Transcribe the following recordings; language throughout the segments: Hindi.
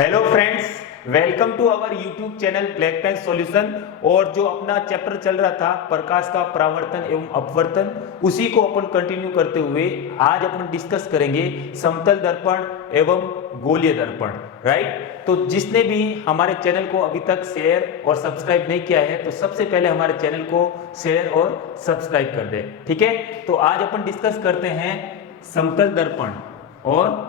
Hello friends, welcome to our YouTube channel black pen solution. और जो अपना चैप्टर चल रहा था प्रकाश का परावर्तन एवं अपवर्तन, उसी को अपन कंटिन्यू करते हुए आज अपन डिस्कस करेंगे समतल दर्पण एवं गोलीय दर्पण। राइट, तो जिसने भी हमारे चैनल को अभी तक शेयर और सब्सक्राइब नहीं किया है तो सबसे पहले हमारे चैनल को शेयर और सब्सक्राइब कर दे। ठीक है, तो आज अपन डिस्कस करते हैं समतल दर्पण और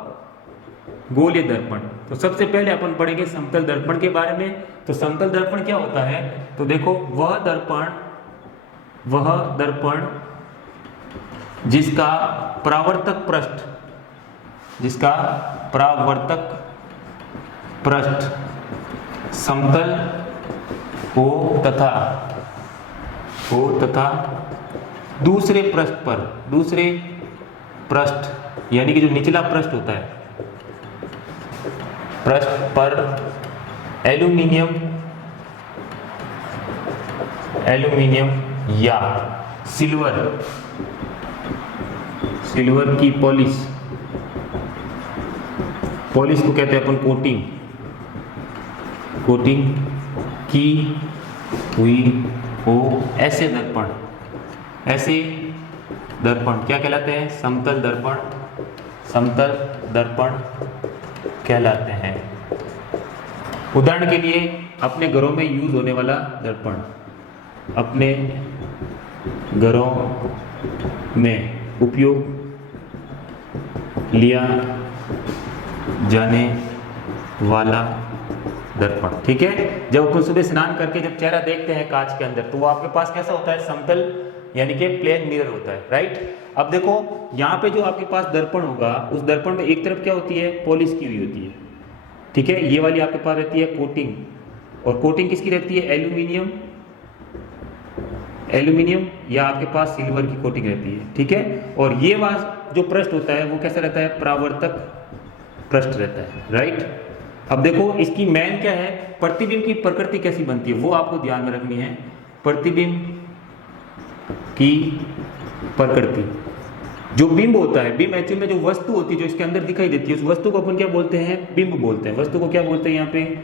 गोलीय दर्पण। तो सबसे पहले अपन पढ़ेंगे समतल दर्पण के बारे में। तो समतल दर्पण क्या होता है, तो देखो वह दर्पण जिसका परावर्तक पृष्ठ समतल हो तथा दूसरे पृष्ठ यानी कि जो निचला पृष्ठ होता है, पृष्ठ पर एल्यूमिनियम या सिल्वर की पॉलिश को कहते हैं अपन कोटिंग की हुई हो, ऐसे दर्पण क्या कहलाते हैं? समतल दर्पण कहलाते हैं। उदाहरण के लिए अपने घरों में यूज होने वाला दर्पण, अपने घरों में उपयोग लिया जाने वाला दर्पण। ठीक है, जब अपन सुबह स्नान करके जब चेहरा देखते हैं कांच के अंदर, तो वो आपके पास कैसा होता है? समतल यानी कि प्लेन मिरर होता है। राइट, अब देखो यहाँ पे जो आपके पास दर्पण होगा, उस दर्पण में एक तरफ क्या होती है? पॉलिश की हुई होती है। ठीक है, ये वाली आपके पास रहती है कोटिंग, और कोटिंग किसकी रहती है? एल्यूमिनियम या आपके पास सिल्वर की कोटिंग रहती है। ठीक है, और ये वाला जो पृष्ठ होता है वो कैसा रहता है? परावर्तक पृष्ठ रहता है। राइट, अब देखो इसकी मेन क्या है? प्रतिबिंब की प्रकृति कैसी बनती है वो आपको ध्यान में रखनी है। प्रतिबिंब की प्रकृति, जो बिंब होता है, बिंब एक्चुअल में जो वस्तु होती है जो इसके अंदर दिखाई देती है, उस वस्तु को अपन क्या बोलते हैं? बिंब बोलते हैं। वस्तु को क्या बोलते हैं? यहाँ पे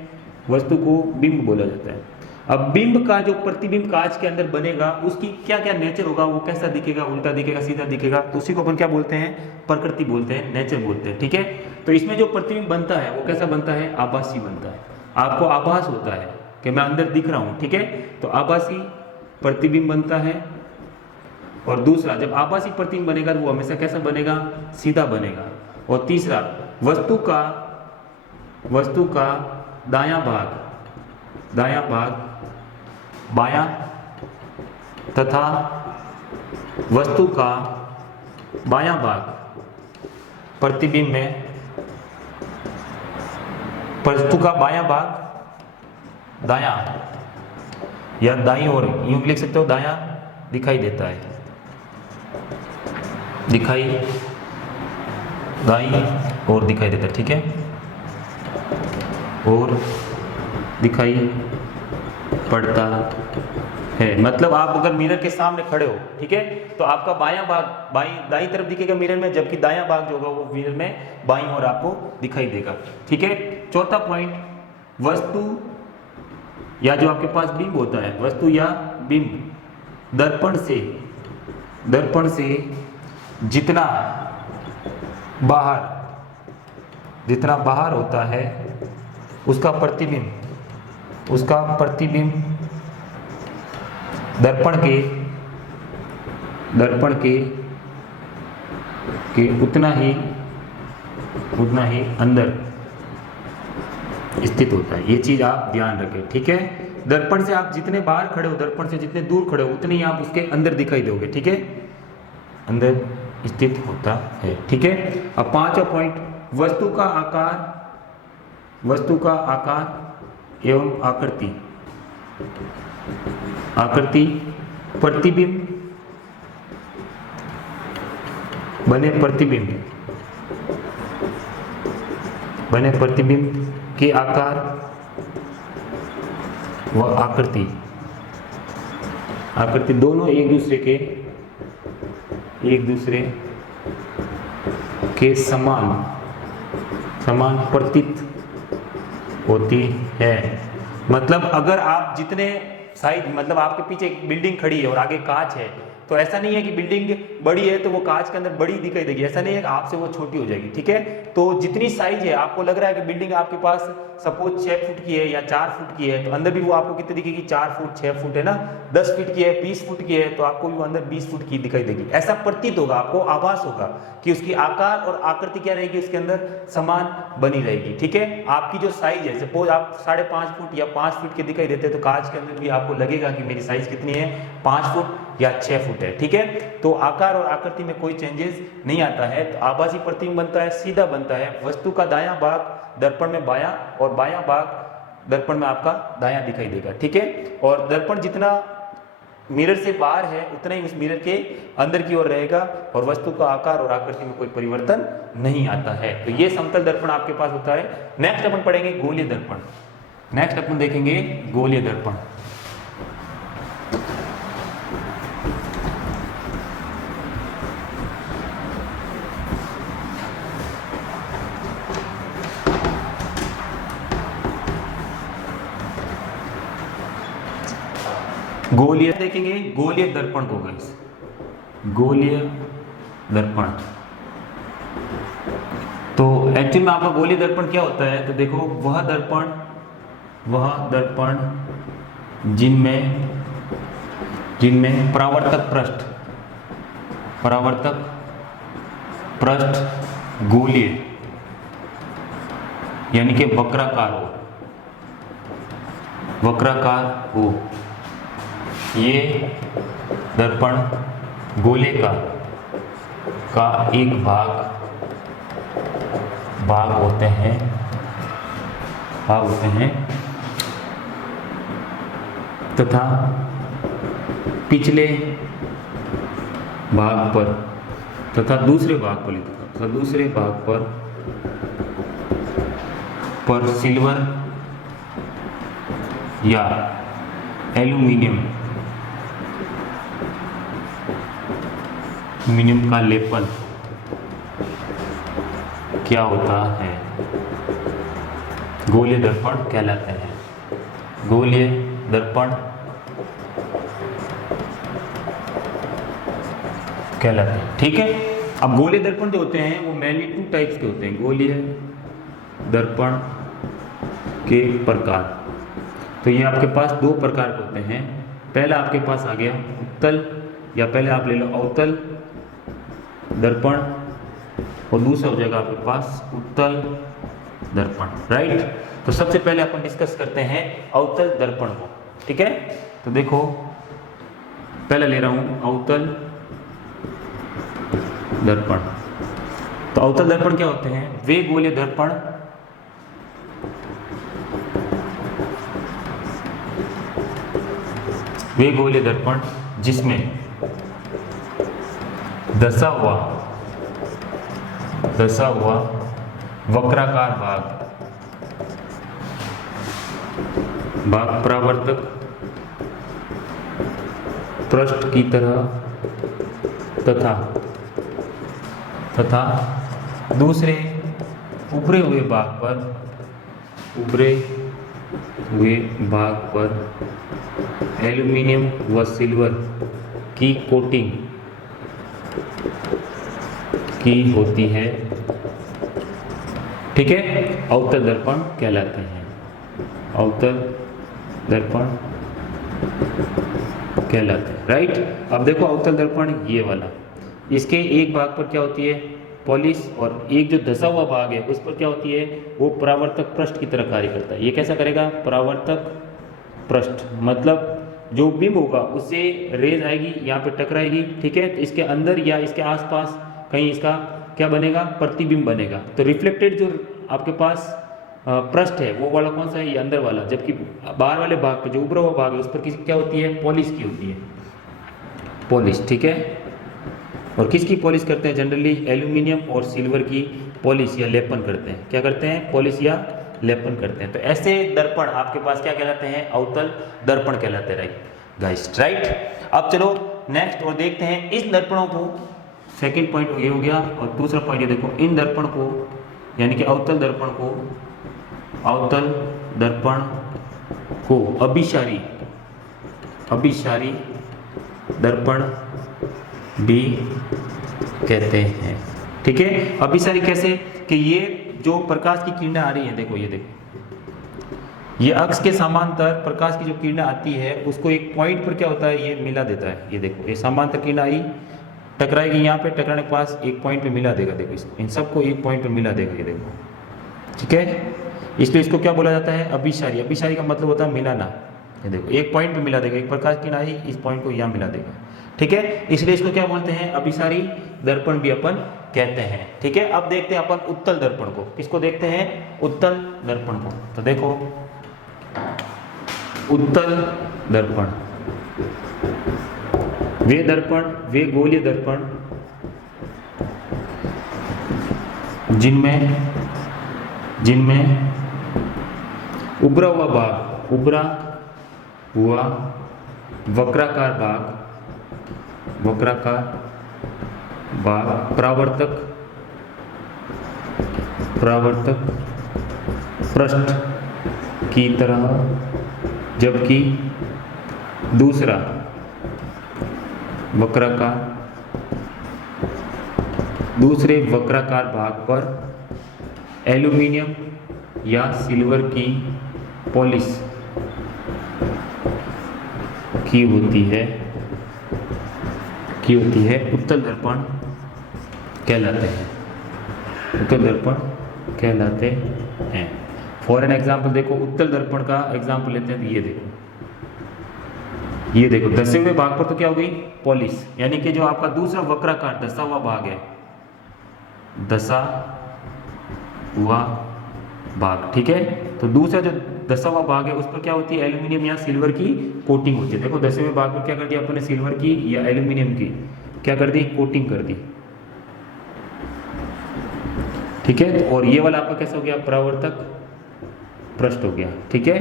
वस्तु को बिंब बोला जाता है। अब बिंब का जो प्रतिबिंब कांच के अंदर बनेगा, उसकी क्या क्या नेचर होगा, वो कैसा दिखेगा? उल्टा दिखेगा, सीधा दिखेगा, तो उसी को अपन क्या बोलते हैं? प्रकृति बोलते हैं, नेचर बोलते हैं। ठीक है, तो इसमें जो प्रतिबिंब बनता है वो कैसा बनता है? आभासी बनता है। आपको आभास होता है कि मैं अंदर दिख रहा हूँ। ठीक है, तो आभासी प्रतिबिंब बनता है। और दूसरा, जब आभासी प्रतिबिंब बनेगा तो वो हमेशा कैसा बनेगा? सीधा बनेगा। और तीसरा, वस्तु का दायां भाग बायां तथा वस्तु का बायां भाग प्रतिबिंब में, वस्तु का बायां भाग दायां या दाईं ओर, यूं लिख सकते हो, दायां दिखाई देता है, दाईं ओर दिखाई देता है। ठीक है, और दिखाई पड़ता है। मतलब आप अगर मिरर के सामने खड़े हो, ठीक है, तो आपका बायां भाग दाईं तरफ दिखेगा मिरर में, जबकि दायां भाग जो होगा वो मिरर में बाईं ओर आपको दिखाई देगा। ठीक है, चौथा पॉइंट, वस्तु या जो आपके पास बिंब होता है, वस्तु या बिंब दर्पण से जितना बाहर होता है, उसका प्रतिबिंब दर्पण के उतना ही अंदर स्थित होता है। ये चीज आप ध्यान रखें। ठीक है, दर्पण से आप जितने बाहर खड़े हो, दर्पण से जितने दूर खड़े हो, उतने ही आप उसके अंदर दिखाई दोगे। ठीक है, अंदर स्थित होता है। ठीक है, अब पांचवा पॉइंट, वस्तु का आकार एवं आकृति प्रतिबिंब बने प्रतिबिंब के आकार व आकृति दोनों एक दूसरे के समान प्रतीत होती है। मतलब अगर आप जितने साइज, मतलब आपके पीछे एक बिल्डिंग खड़ी है और आगे कांच है, तो ऐसा नहीं है कि बिल्डिंग बड़ी है तो वो कांच के अंदर बड़ी दिखाई देगी, ऐसा नहीं है कि आपसे वो छोटी हो जाएगी, ठीक है। तो जितनी साइज है, आपको लग रहा है कि बिल्डिंग आपके पास सपोज 6 फुट की है या 4 फुट की है, तो अंदर भी वो आपको कितनी दिखेगी, 4 फुट 6 फुट है ना। 10 फीट की है, 20 फुट की है, तो आपको भी वो अंदर 20 फुट की दिखाई देगी। ऐसा प्रतीत होगा, आपको आभास होगा कि उसकी आकार और आकृति क्या रहेगी, उसके अंदर समान बनी रहेगी, ठीक है। आपकी जो साइज है, सपोज आप 5.5 फुट या 5 फीट के दिखाई देते हैं, तो कांच के अंदर भी आपको लगेगा कि मेरी साइज कितनी है, 5 फुट या 6 फुट है, ठीक है। तो आकार और आकृति में कोई चेंजेस नहीं आता है। तो आभासी प्रतिबिंब बनता है, सीधा बनता है। वस्तु का दायां भाग दर्पण में बायां और बायां भाग दर्पण में आपका दायां दिखाई देगा, ठीक है। और दर्पण जितना मिरर से बाहर है उतना ही उस मिरर के अंदर की ओर रहेगा और वस्तु का आकार और आकृति में कोई परिवर्तन नहीं आता है। तो ये समतल दर्पण आपके पास होता है। नेक्स्ट अपन पढ़ेंगे गोलीय दर्पण। नेक्स्ट अपन देखेंगे गोलीय दर्पण। गोलीय देखेंगे, गोलीय दर्पण को गाइस, गोलीय दर्पण। तो एक्चुअली में आपका गोलीय दर्पण क्या होता है, तो देखो वह दर्पण जिनमें परावर्तक पृष्ठ गोलीय यानी कि वक्राकार हो, ये दर्पण गोले का एक भाग होते हैं तथा पिछले भाग पर तथा दूसरे भाग पर सिल्वर या एल्यूमिनियम का लेपन क्या होता है, गोलीय दर्पण कहलाते हैं। गोलीय दर्पण कहलाते हैं, ठीक है। अब गोलीय दर्पण जो होते हैं वो मेनली 2 टाइप्स के होते हैं। गोलीय दर्पण के प्रकार, तो ये आपके पास 2 प्रकार के होते हैं। पहला आपके पास आ गया उत्तल, या पहले आप ले लो अवतल दर्पण, और दूसरा हो जाएगा आपके पास उत्तल दर्पण, राइट। तो सबसे पहले अपन डिस्कस करते हैं अवतल दर्पण को, ठीक है। तो देखो पहले ले रहा हूं अवतल दर्पण। तो अवतल दर्पण क्या होते हैं, वे गोलीय दर्पण जिसमें दसा हुआ वक्राकार भाग परावर्तक पृष्ठ की तरह तथा दूसरे उभरे हुए भाग पर एल्यूमिनियम व सिल्वर की कोटिंग की होती है, ठीक है। अवतल दर्पण कहलाते हैं, अवतल दर्पण कहलाते हैं, राइट। अब देखो अवतल दर्पण ये वाला, इसके एक भाग पर क्या होती है पॉलिश, और एक जो धसा हुआ भाग है उस पर क्या होती है, वो परावर्तक पृष्ठ की तरह कार्य करता है। ये कैसा करेगा, परावर्तक पृष्ठ, मतलब जो बिंब होगा उससे रेज आएगी, यहाँ पे टकराएगी, ठीक है। तो इसके अंदर या इसके आसपास कहीं इसका क्या बनेगा, प्रतिबिंब बनेगा। तो रिफ्लेक्टेड जो आपके पास पृष्ठ है वो वाला कौन सा है, ये अंदर वाला, जबकि बाहर वाले भाग पे जो उभरा हुआ भाग है उस पर किसी क्या होती है, पॉलिश की होती है, पॉलिश, ठीक है। और किसकी पॉलिश करते हैं, जनरली एल्यूमिनियम और सिल्वर की पॉलिश या लेपन करते हैं। क्या करते हैं, पॉलिश या लेपन करते हैं। तो ऐसे दर्पण आपके पास क्या कहलाते हैं, अवतल दर्पण कहलाते हैं, राइट गाइस, राइट। अब चलो नेक्स्ट और देखते हैं इस दर्पणों को, सेकंड पॉइंट ये हो गया। और दूसरा पॉइंट ये देखो, इन दर्पण को यानी कि अवतल दर्पण को अवतल दर्पण को अभिसारी दर्पण भी कहते हैं। ठीक है, अभिसारी कैसे कि ये जो प्रकाश की किरणें आ रही हैं, देखो ये देखो, ये अक्ष के समांतर प्रकाश की जो किरणें आती है उसको एक पॉइंट पर क्या होता है, ये मिला देता है। ये देखो, ये समांतर किरण आई, टकराएगी यहाँ पे, टकराने के पास एक पॉइंट पे मिला देगा। देखो इसको, इन सबको एक पॉइंट पे मिला देगा, ये देखो। ठीक है, इसलिए इसको क्या बोला जाता है, अभिसारी। अभिसारी का मतलब होता है मिलाना। ये देखो, एक पॉइंट पे मिला देगा, एक प्रकाश की किरण आई, इस पॉइंट को यहाँ मिला देगा। ठीक है, इसलिए इसको क्या बोलते हैं, अभिसारी दर्पण भी अपन कहते हैं। ठीक है, अब देखते हैं अपन उत्तल दर्पण को। किसको देखते हैं, उत्तल दर्पण को। तो देखो, उत्तल दर्पण, वे गोलीय दर्पण जिनमें उभरा हुआ वक्राकार भाग परावर्तक पृष्ठ की तरह, जबकि दूसरे वक्राकार भाग पर एल्यूमीनियम या सिल्वर की पॉलिश की होती है, उत्तल दर्पण कहलाते हैं। फॉर एन एग्जाम्पल देखो, उत्तल दर्पण का एग्जाम्पल लेते हैं। तो ये देखो, दसे हुए भाग पर तो क्या हो गई, पॉलिश, यानी कि जो आपका दूसरा वक्राकार दसा हुआ भाग है, दसा हुआ भाग। ठीक है, तो दूसरा जो दसा हुआ भाग है उस पर क्या होती है, एल्यूमिनियम या सिल्वर की कोटिंग होती है। देखो, दसे हुए भाग पर क्या कर दिया अपने, सिल्वर की या एल्यूमिनियम की क्या कर दी, कोटिंग कर दी। ठीक है, और ये वाला आपका कैसा हो गया, परावर्तक पृष्ठ हो गया। ठीक है,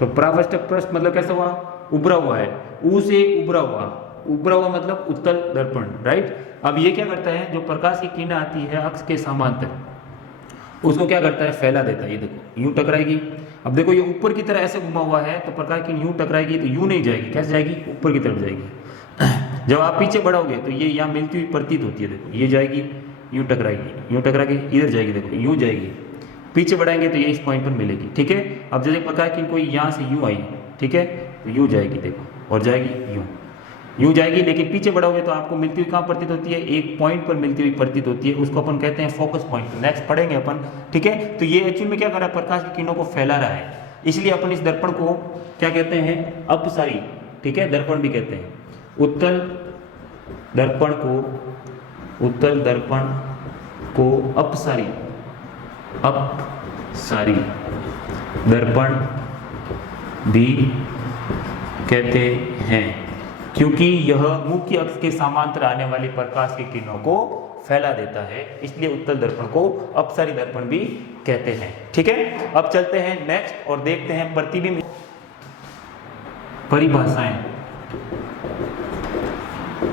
तो परावर्तक पृष्ठ मतलब कैसा हुआ, उभरा हुआ है, ऊ से उभरा हुआ मतलब उत्तल दर्पण। राइट, अब ये क्या करता है, जो प्रकाश की किरण आती है अक्ष के समांतर, उसको क्या करता है, फैला देता है। ये देखो, यूं टकराएगी। अब देखो, ये ऊपर की तरह ऐसे घुमा हुआ है, तो प्रकाश की यूं टकराएगी तो यूं नहीं जाएगी, कैसे जाएगी, ऊपर की तरफ जाएगी। जब आप पीछे बढ़ोगे तो ये यहाँ मिलती हुई प्रतीत होती है। देखो, ये जाएगी, यूं टकरा के इधर जाएगी, देखो यूं जाएगी। पीछे बढ़ाएंगे तो ये इस पॉइंट पर मिलेगी। ठीक है, अब जैसे प्रकाश की कोई यहाँ से यूं आई, ठीक है, तो यूं जाएगी, देखो, और जाएगी यूं जाएगी, लेकिन पीछे बढ़ोगे तो आपको मिलती हुई कहाँ प्रतीत होती है, एक पॉइंट पर मिलती हुई प्रतीत होती है। उसको अपन कहते हैं फोकस पॉइंट। नेक्स्ट पढ़ेंगे अपन। ठीक है, तो ये एक्चुअली में क्या कर रहा है, प्रकाश की किरणों को फैला रहा है, इसलिए अपन इस दर्पण को क्या कहते हैं, अपसारी। ठीक है, दर्पण भी कहते हैं। उत्तल दर्पण को अपसारी दर्पण भी कहते हैं, क्योंकि यह मुख्य अक्ष के समांतर आने वाली प्रकाश की किरणों को फैला देता है, इसलिए उत्तल दर्पण को अपसारी दर्पण भी कहते हैं। ठीक है, अब चलते हैं नेक्स्ट और देखते हैं प्रतिबिंब परिभाषाएं।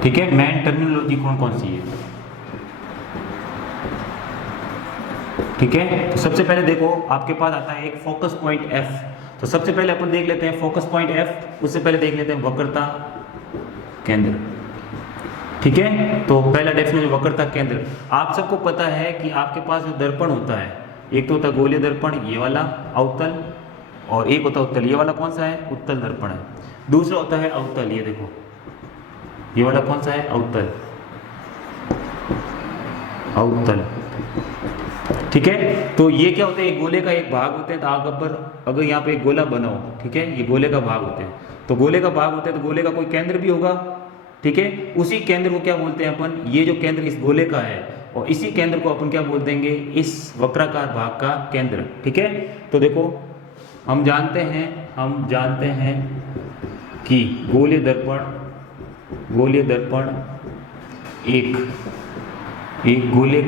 ठीक है, मेन टर्मिनोलॉजी कौन कौन सी है। ठीक है, तो सबसे पहले देखो, आपके पास आता है एक फोकस पॉइंट एफ। तो सबसे पहले अपन देख लेते हैं फोकस पॉइंट एफ, उससे पहले देख लेते हैं वक्रता केंद्र। ठीक है, तो पहला डेफिनेशन वक्रता केंद्र। आप सबको पता है कि आपके पास जो दर्पण होता है, एक तो होता है गोलीय दर्पण, ये वाला अवतल, और एक होता है उत्तल। ये वाला कौन सा है, उत्तल दर्पण है। दूसरा होता है अवतल, ये देखो, ये वाला कौन सा है, अवतल। ठीक है, तो ये क्या होता है, एक गोले का एक भाग होते हैं। तो अगर यहाँ पे एक गोला बना हो, ठीक है, ये गोले का भाग होते हैं, तो गोले का भाग होता है, तो गोले का कोई केंद्र भी होगा। ठीक है, उसी केंद्र को क्या बोलते हैं अपन, ये जो केंद्र इस गोले का है, और इसी केंद्र को अपन क्या बोल देंगे, इस वक्राकार भाग का केंद्र। ठीक है, तो देखो, हम जानते हैं कि गोलीय दर्पण एक गोले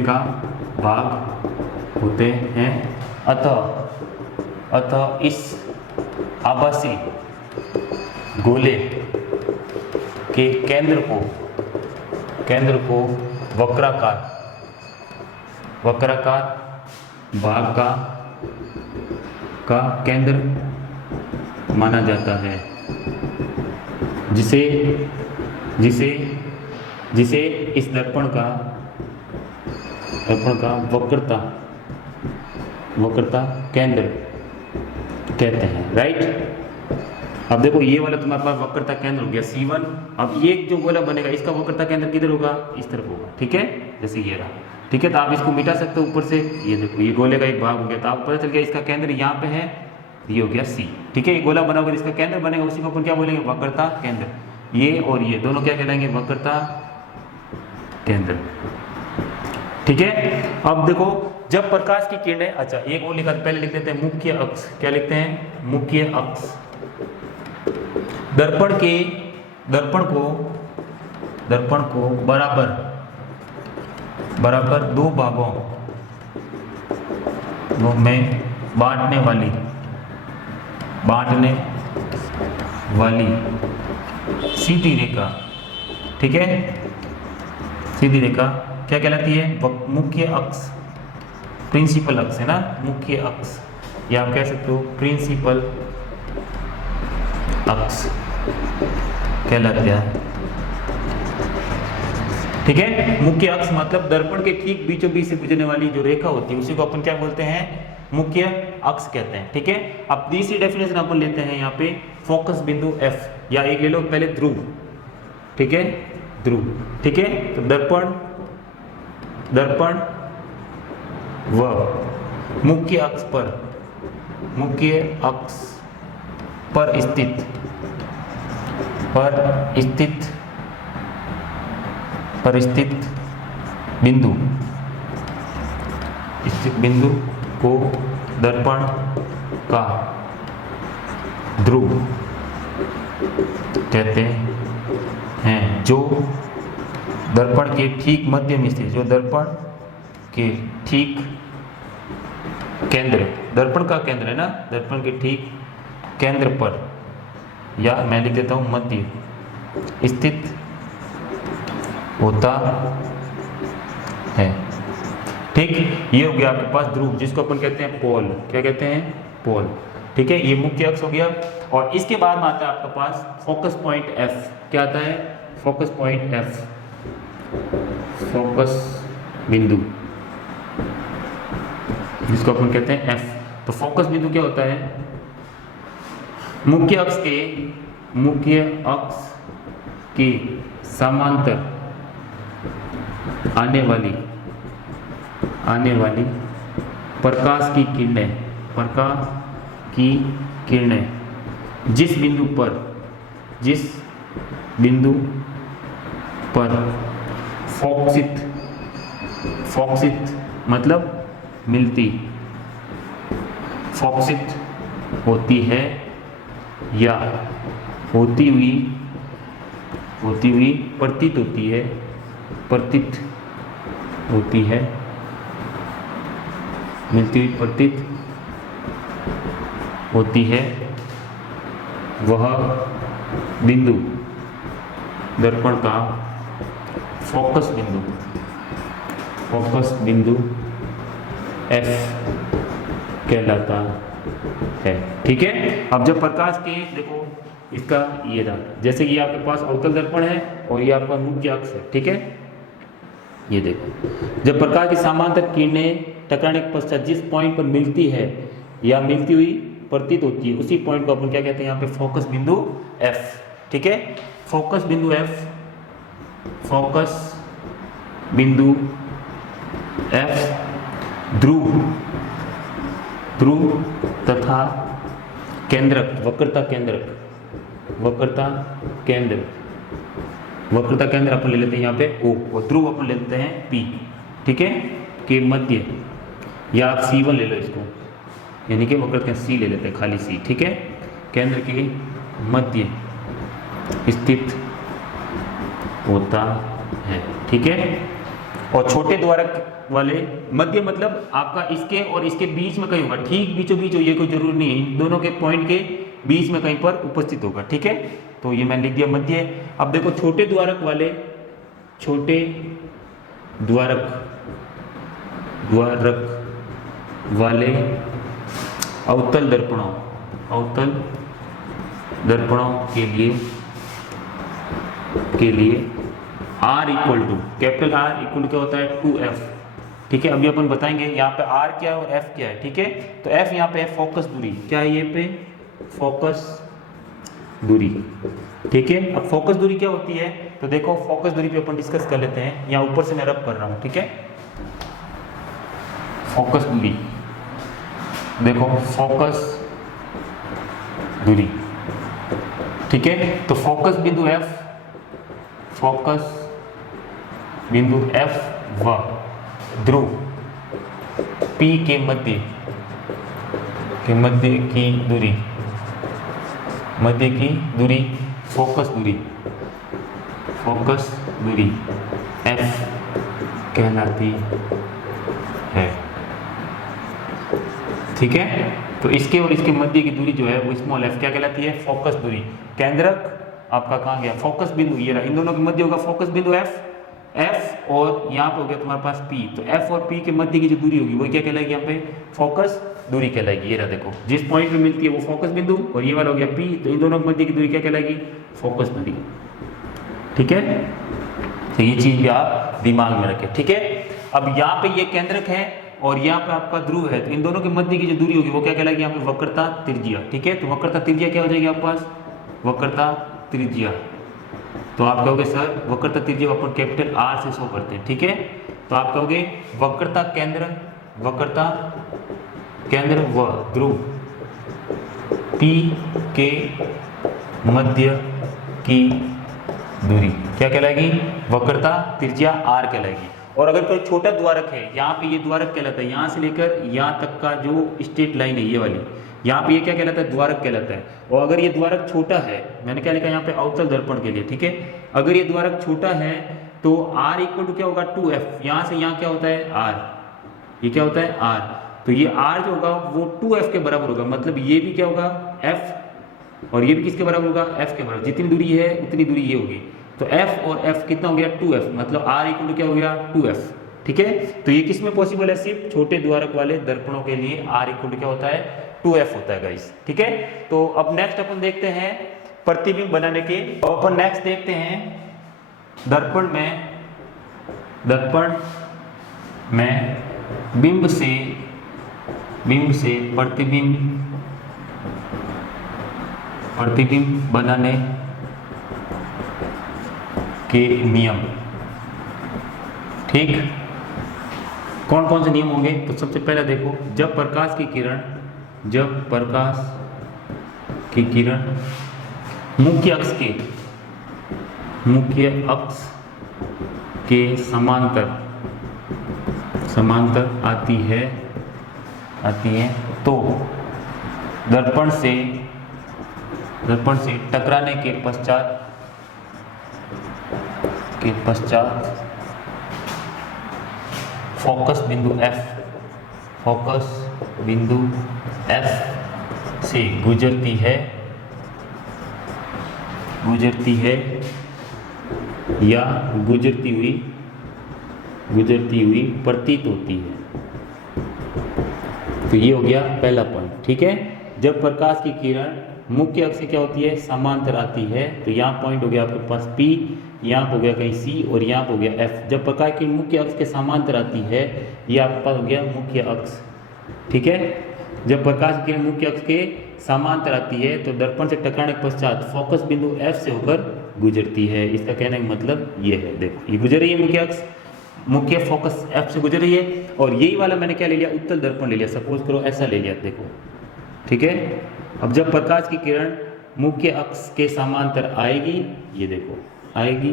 का भाग होते हैं। अतः इस आभासी गोले के केंद्र भाग का केंद्र माना जाता है, जिसे जिसे जिसे इस दर्पण का वक्रता केंद्र कहते हैं, राइट। अब देखो ये वाला तुम्हारे पास वक्रता केंद्र हो गया C1। अब ये जो गोला बनेगा इसका वक्रता केंद्र किधर होगा, इस तरफ होगा, ठीक है, जैसे ये रहा, ठीक है। तो आप इसको मिटा सकते हो ऊपर से, ये देखो ये गोले का एक भाग हो गया, तो आपको पता चल गया इसका केंद्र यहाँ पे है, ये हो गया C, ठीक है। ये गोला बना होगा, इसका केंद्र बनेगा, उसी को अपन क्या बोलेंगे, वक्रता केंद्र। ये और ये दोनों क्या कहलाएंगे, वक्रता केंद्र, ठीक है। अब देखो जब प्रकाश की किरणें, अच्छा एक और लिखा, पहले लिख देते हैं मुख्य अक्ष, क्या लिखते हैं, मुख्य अक्ष। दर्पण को बराबर दो भागों में बांटने वाली सीधी रेखा, ठीक है, सीधी रेखा क्या कहलाती है, मुख्य अक्ष, प्रिंसिपल अक्ष है ना, मुख्य अक्ष, या आप कह सकते हो प्रिंसिपल अक्ष कहलाता है, ठीक है। मुख्य अक्ष मतलब दर्पण के ठीक बीचों बीच से गुजरने वाली जो रेखा होती है उसी को अपन क्या बोलते हैं, मुख्य अक्ष कहते हैं, ठीक है। अब तीसरी डेफिनेशन अपन लेते हैं यहाँ पे, फोकस बिंदु F, या एक ले लो पहले ध्रुव, ठीक है, ध्रुव, ठीक है। तो दर्पण व मुख्य अक्ष पर स्थित बिंदु को दर्पण का ध्रुव कहते हैं, जो दर्पण के ठीक मध्य में स्थित, जो दर्पण के ठीक केंद्र, दर्पण का केंद्र है ना, दर्पण के ठीक केंद्र पर, या मैं लिख देता हूं मध्य स्थित होता है, ठीक। ये हो गया आपके पास ध्रुव, जिसको अपन कहते हैं पोल, क्या कहते हैं, पोल, ठीक है। ये मुख्य अक्ष हो गया। और इसके बाद में आता है आपके पास फोकस पॉइंट F, क्या आता है, फोकस पॉइंट F, फोकस बिंदु, जिसको अपन कहते हैं F। तो फोकस बिंदु क्या होता है, मुख्य अक्ष के समांतर आने वाली प्रकाश की किरणें जिस बिंदु पर फोकसित मतलब मिलती, फोकसित होती है या होती हुई प्रतीत होती है, मिलती हुई प्रतीत होती है, वह बिंदु दर्पण का फोकस बिंदु F कहलाता है, ठीक है। अब जब प्रकाश के, देखो इसका ये रहा, जैसे कि आपके पास अवतल दर्पण है और ये आपका मुख्य अक्ष है, ठीक है। ये देखो जब प्रकाश की समांतर किरणें टकराने के पश्चात जिस पॉइंट पर मिलती है या मिलती हुई प्रतीत होती है, उसी पॉइंट को अपन क्या कहते हैं यहाँ पे, फोकस बिंदु F, ठीक है। फोकस बिंदु F ध्रुव तथा केंद्रक, वक्रता केंद्र अपन ले लेते हैं यहाँ पे O, और ध्रुव अपन ले लेते हैं P, ठीक है, के मध्य, या आप C1 ले लो इसको, यानी कि वक्रता C ले लेते हैं, खाली C, ठीक है, केंद्र के मध्य स्थित होता है, ठीक है। और छोटे द्वारक वाले, मध्य मतलब आपका इसके और इसके बीच में कहीं होगा, ठीक बीचों बीच हो, ये कोई जरूरी नहीं है, इन दोनों के पॉइंट के बीच में कहीं पर उपस्थित होगा, ठीक है। तो ये मैंने लिख दिया मध्य। अब देखो छोटे द्वारक वाले अवतल दर्पणों के लिए R equal to capital R equal क्या होता है 2f। ठीक है, अभी अपन बताएंगे यहाँ पे R क्या है और F क्या है। ठीक है, तो F यहाँ पे है फोकस दूरी, क्या है ये पे फोकस दूरी। ठीक है, अब फोकस दूरी क्या होती है, तो देखो फोकस दूरी पे अपन डिस्कस कर लेते हैं। यहाँ ऊपर से मैं रब कर रहा हूँ। ठीक है, फोकस दूरी, देखो फोकस दूरी। ठीक है, तो फोकस बिंदु F व ध्रुव P के मध्य की दूरी फोकस दूरी F कहलाती है। ठीक है, तो इसके और इसके मध्य की दूरी जो है वो स्मॉल f क्या कहलाती है, फोकस दूरी। केंद्रक आपका कहाँ गया, फोकस बिंदु ये रहा, इन दोनों के मध्य होगा फोकस बिंदु f और यहाँ पे हो गया तुम्हारे पास P। तो f और P के मध्य की जो दूरी होगी वो क्या कहलाएगी, यहाँ पे फोकस दूरी कहलाएगी। ये रहा देखो, जिस पॉइंट पे मिलती है वो फोकस बिंदु और ये वाला हो गया P, तो इन दोनों के मध्य की दूरी क्या कहलाएगी, फोकस दूरी। ठीक है, तो ये चीज भी आप दिमाग में रखें। ठीक है, अब यहाँ पे ये केंद्रक है और यहाँ पे आपका ध्रुव है, तो इन दोनों के मध्य की जो दूरी होगी वो क्या कहलाएगी, यहाँ पे वक्रता त्रिज्या। ठीक है, तो वक्रता त्रिज्या क्या हो जाएगी आपके पास, वक्रता त्रिज्या। तो आप कहोगे सर वक्रता त्रिज्या को अपन कैपिटल R से शो करते हैं। ठीक है, तो आप कहोगे वक्रता केंद्र व ध्रुव P के मध्य की दूरी क्या कहलाएगी, वक्रता त्रिज्या R कहलाएगी। और अगर कोई छोटा द्वारक है, यहाँ पे ये द्वारक कहलाता है, यहाँ से लेकर यहाँ तक का जो स्ट्रेट लाइन है ये वाली, यहाँ पे ये क्या कहलाता है, द्वारक कहलाता है। और अगर ये द्वारक छोटा है, मैंने क्या लिखा यहाँ पे अवतल दर्पण के लिए। ठीक है, अगर ये द्वारक छोटा है तो R इक्वल टू क्या होगा 2f, यहाँ से यहाँ क्या होता है R, ये क्या होता है R, तो ये R जो होगा वो 2f के बराबर होगा। मतलब ये भी क्या होगा f और ये भी किसके बराबर होगा, f के बराबर। जितनी दूरी है उतनी दूरी ये होगी, तो f और f कितना हो गया 2f, मतलब R इक्वल टू क्या हो गया 2f। ठीक है, तो ये किस में पॉसिबल है, सिर्फ छोटे द्वारक वाले दर्पणों के लिए R इक्वल टू क्या होता है 2f होता है गाइस। ठीक है, तो अब नेक्स्ट अपन देखते हैं प्रतिबिंब बनाने के। अब अपन नेक्स्ट देखते हैं दर्पण में बिंब से प्रतिबिंब बनाने के नियम। ठीक, कौन कौन से नियम होंगे, तो सबसे पहले देखो, जब प्रकाश की किरण मुख्य अक्ष के समांतर आती है तो दर्पण से टकराने के पश्चात फोकस बिंदु F से गुजरती है या गुजरती हुई प्रतीत होती है। तो ये हो गया पहला पॉइंट। ठीक है, जब प्रकाश की किरण मुख्य अक्ष से क्या होती है, समांतर आती है, तो यहाँ पॉइंट हो गया आपके पास P, यहाँ हो गया कहीं C और यहाँ हो गया F। जब प्रकाश की मुख्य अक्ष के समांतर आती है, ये आपके पास हो गया मुख्य अक्ष। ठीक है, जब प्रकाश की किरण मुख्य अक्ष के समांतर आती है तो दर्पण से टकराने के पश्चात फोकस बिंदु F से होकर गुजरती है। इसका कहने का मतलब ये है, देखो ये गुजर रही है मुख्य अक्ष, मुख्य फोकस F से गुजर रही है। और यही वाला मैंने क्या ले लिया, उत्तल दर्पण ले लिया, सपोज करो ऐसा ले लिया, देखो। ठीक है, अब जब प्रकाश की किरण मुख्य अक्ष के समांतर आएगी, ये देखो आएगी,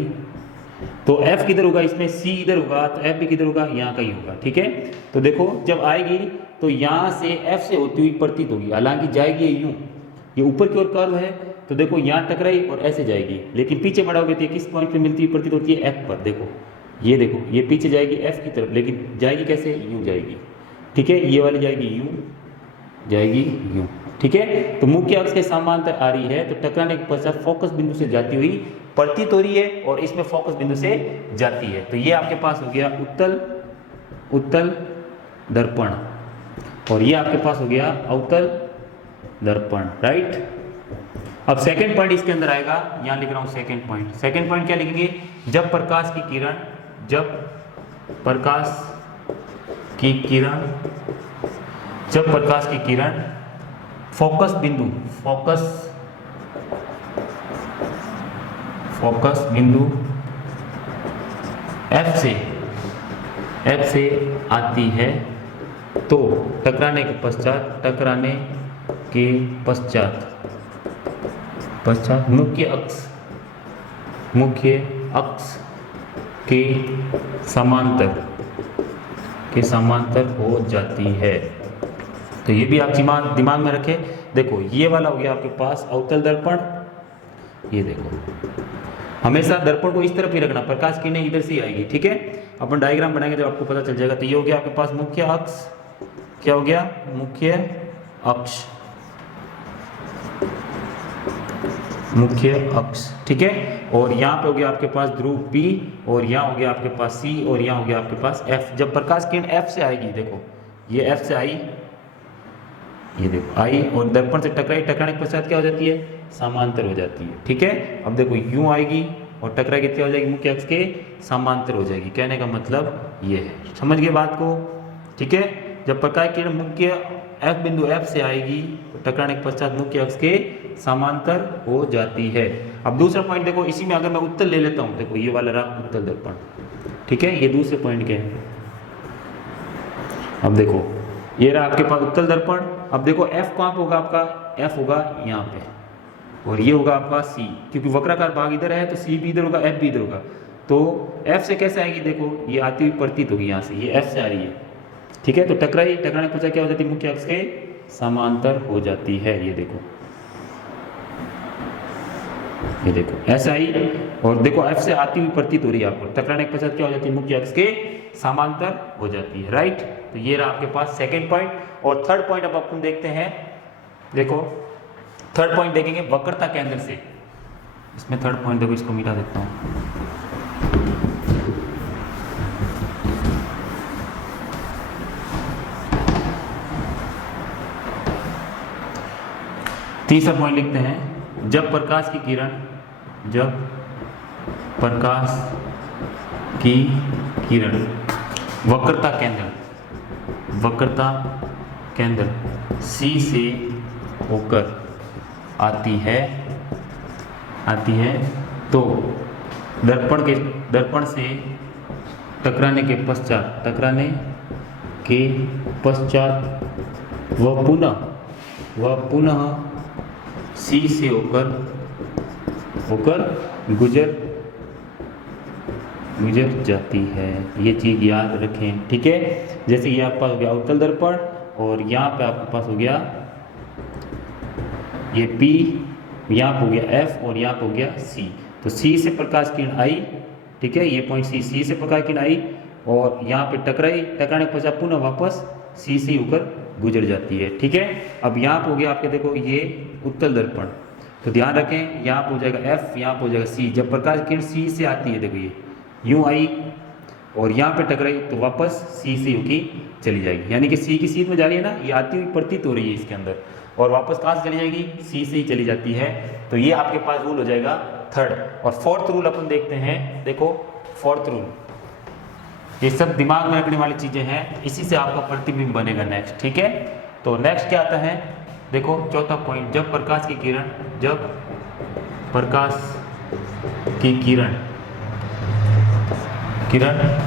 तो F किधर होगा, इसमें C इधर होगा, तो F भी किधर होगा, यहाँ का ही होगा। ठीक है, तो देखो जब आएगी तो यहाँ से F से होती हुई प्रतीत होगी, हालांकि जाएगी यूं, ये ऊपर की ओर कर्व है, तो देखो यहाँ टकराई और ऐसे जाएगी, लेकिन पीछे बढ़ाओगे तो किस पॉइंट पे मिलती हुई प्रतीत होती है, F पर। देखो ये पीछे जाएगी F की तरफ, लेकिन जाएगी कैसे, यूं जाएगी। ठीक है, ये वाली जाएगी यूं, जाएगी यूं। ठीक है, तो मुख्य अक्ष के समांतर आ रही है, तो टकराने के पश्चात फोकस बिंदु से जाती हुई प्रतीत हो रही है और इसमें फोकस बिंदु से जाती है। तो ये आपके पास हो गया उत्तल दर्पण। और ये आपके पास हो गया अवतल दर्पण, राइट। अब सेकंड पॉइंट इसके अंदर आएगा, यहां लिख रहा हूं सेकंड पॉइंट। सेकंड पॉइंट क्या लिखेंगे, जब प्रकाश की किरण फोकस बिंदु F से आती है तो टकराने के पश्चात मुख्य अक्ष के समांतर हो जाती है। तो ये भी आप दिमाग में रखें। देखो ये वाला हो गया आपके पास अवतल दर्पण। ये देखो हमेशा दर्पण को इस तरफ ही रखना, प्रकाश किरणें इधर से ही आएगी, ठीक है। अपन डायग्राम बनाएंगे तो आपको पता चल जाएगा। तो ये हो गया आपके पास मुख्य अक्ष, क्या हो गया, मुख्य अक्ष, ठीक है। और यहाँ पे हो गया आपके पास ध्रुव P, और यहाँ हो गया आपके पास C, और यहाँ हो गया आपके पास F। जब प्रकाश किरण F से आएगी, देखो ये F से आई, ये देखो आई, और दर्पण से टकराने के पश्चात क्या हो जाती है, समांतर हो जाती है, ठीक है। अब देखो यूं आएगी और टकराएगी, क्या हो जाएगी, मुख्य अक्ष के समांतर हो जाएगी। कहने का मतलब ये है, समझ गए बात को, ठीक है। जब प्रकाश किरण मुख्य बिंदु F से आएगी तो टकराने के पश्चात मुख्य अक्ष के समांतर हो जाती है। अब दूसरा पॉइंट देखो, इसी में अगर मैं उत्तल ले लेता हूं, देखो ये वाला रहा उत्तल दर्पण, ठीक है। ये दूसरे पॉइंट के हैं। अब देखो ये रहा आपके पास उत्तल दर्पण। अब देखो F कहाँ पे होगा आपका, F होगा यहाँ पे, और ये होगा आपका C, क्योंकि वक्राकार भाग इधर है तो C भी इधर होगा, F भी इधर होगा। तो F से कैसे आएगी, देखो ये आती हुई प्रतीत होगी यहाँ से, ये F से आ रही है, ठीक है। तो टकराने के पश्चात क्या हो जाती है, मुख्य अक्ष के समांतर हो जाती है। ये देखो ऐसा ही, और देखो F से आती हुई प्रतीत हो रही है आपको, टकराने के पश्चात क्या हो जाती है, मुख्य अक्ष के समांतर हो जाती है, राइट। तो ये रहा आपके पास सेकंड पॉइंट। और थर्ड पॉइंट अब अपन देखते हैं। देखो थर्ड पॉइंट देखेंगे वक्रता केंद्र से। इसमें थर्ड पॉइंट देखो, इसको मिटा देता हूं। तीसरा पॉइंट लिखते हैं, जब प्रकाश की किरण वक्रता केंद्र C से होकर आती है तो दर्पण से टकराने के पश्चात वह पुनः C से होकर गुजर जाती है। ये चीज याद रखें, ठीक है। जैसे ये आपके पास हो गया अवतल दर्पण, और यहाँ पे आपके पास हो गया ये P, यहाँ पे हो गया F, और यहाँ पे हो गया C। तो C से प्रकाश किरण आई, ठीक है, ये पॉइंट C से प्रकाश किरण आई और यहाँ पे टकराने के पश्चात पुनः वापस C से होकर गुजर जाती है, ठीक है। अब यहाँ पे हो गया आपके, देखो ये उत्तल दर्पण, तो ध्यान रखें यहाँ पे हो जाएगा F, यहाँ पे हो जाएगा C। जब प्रकाश किरण C से आती है, देखो ये यूं आई और यहाँ पे टकराई तो वापस C से होके चली जाएगी, यानी कि C की सीध में जा रही है ना, ये आती हुई प्रतीत हो रही है इसके अंदर, और वापस कहाँ से चली जाएगी, C से ही चली जाती है। तो ये आपके पास रूल हो जाएगा थर्ड। और फोर्थ रूल अपन देखते हैं। देखो फोर्थ रूल, ये सब दिमाग में रखने वाली चीजें हैं, इसी से आपका प्रतिबिंब बनेगा नेक्स्ट, ठीक है। तो नेक्स्ट क्या आता है, देखो चौथा पॉइंट, जब प्रकाश की किरण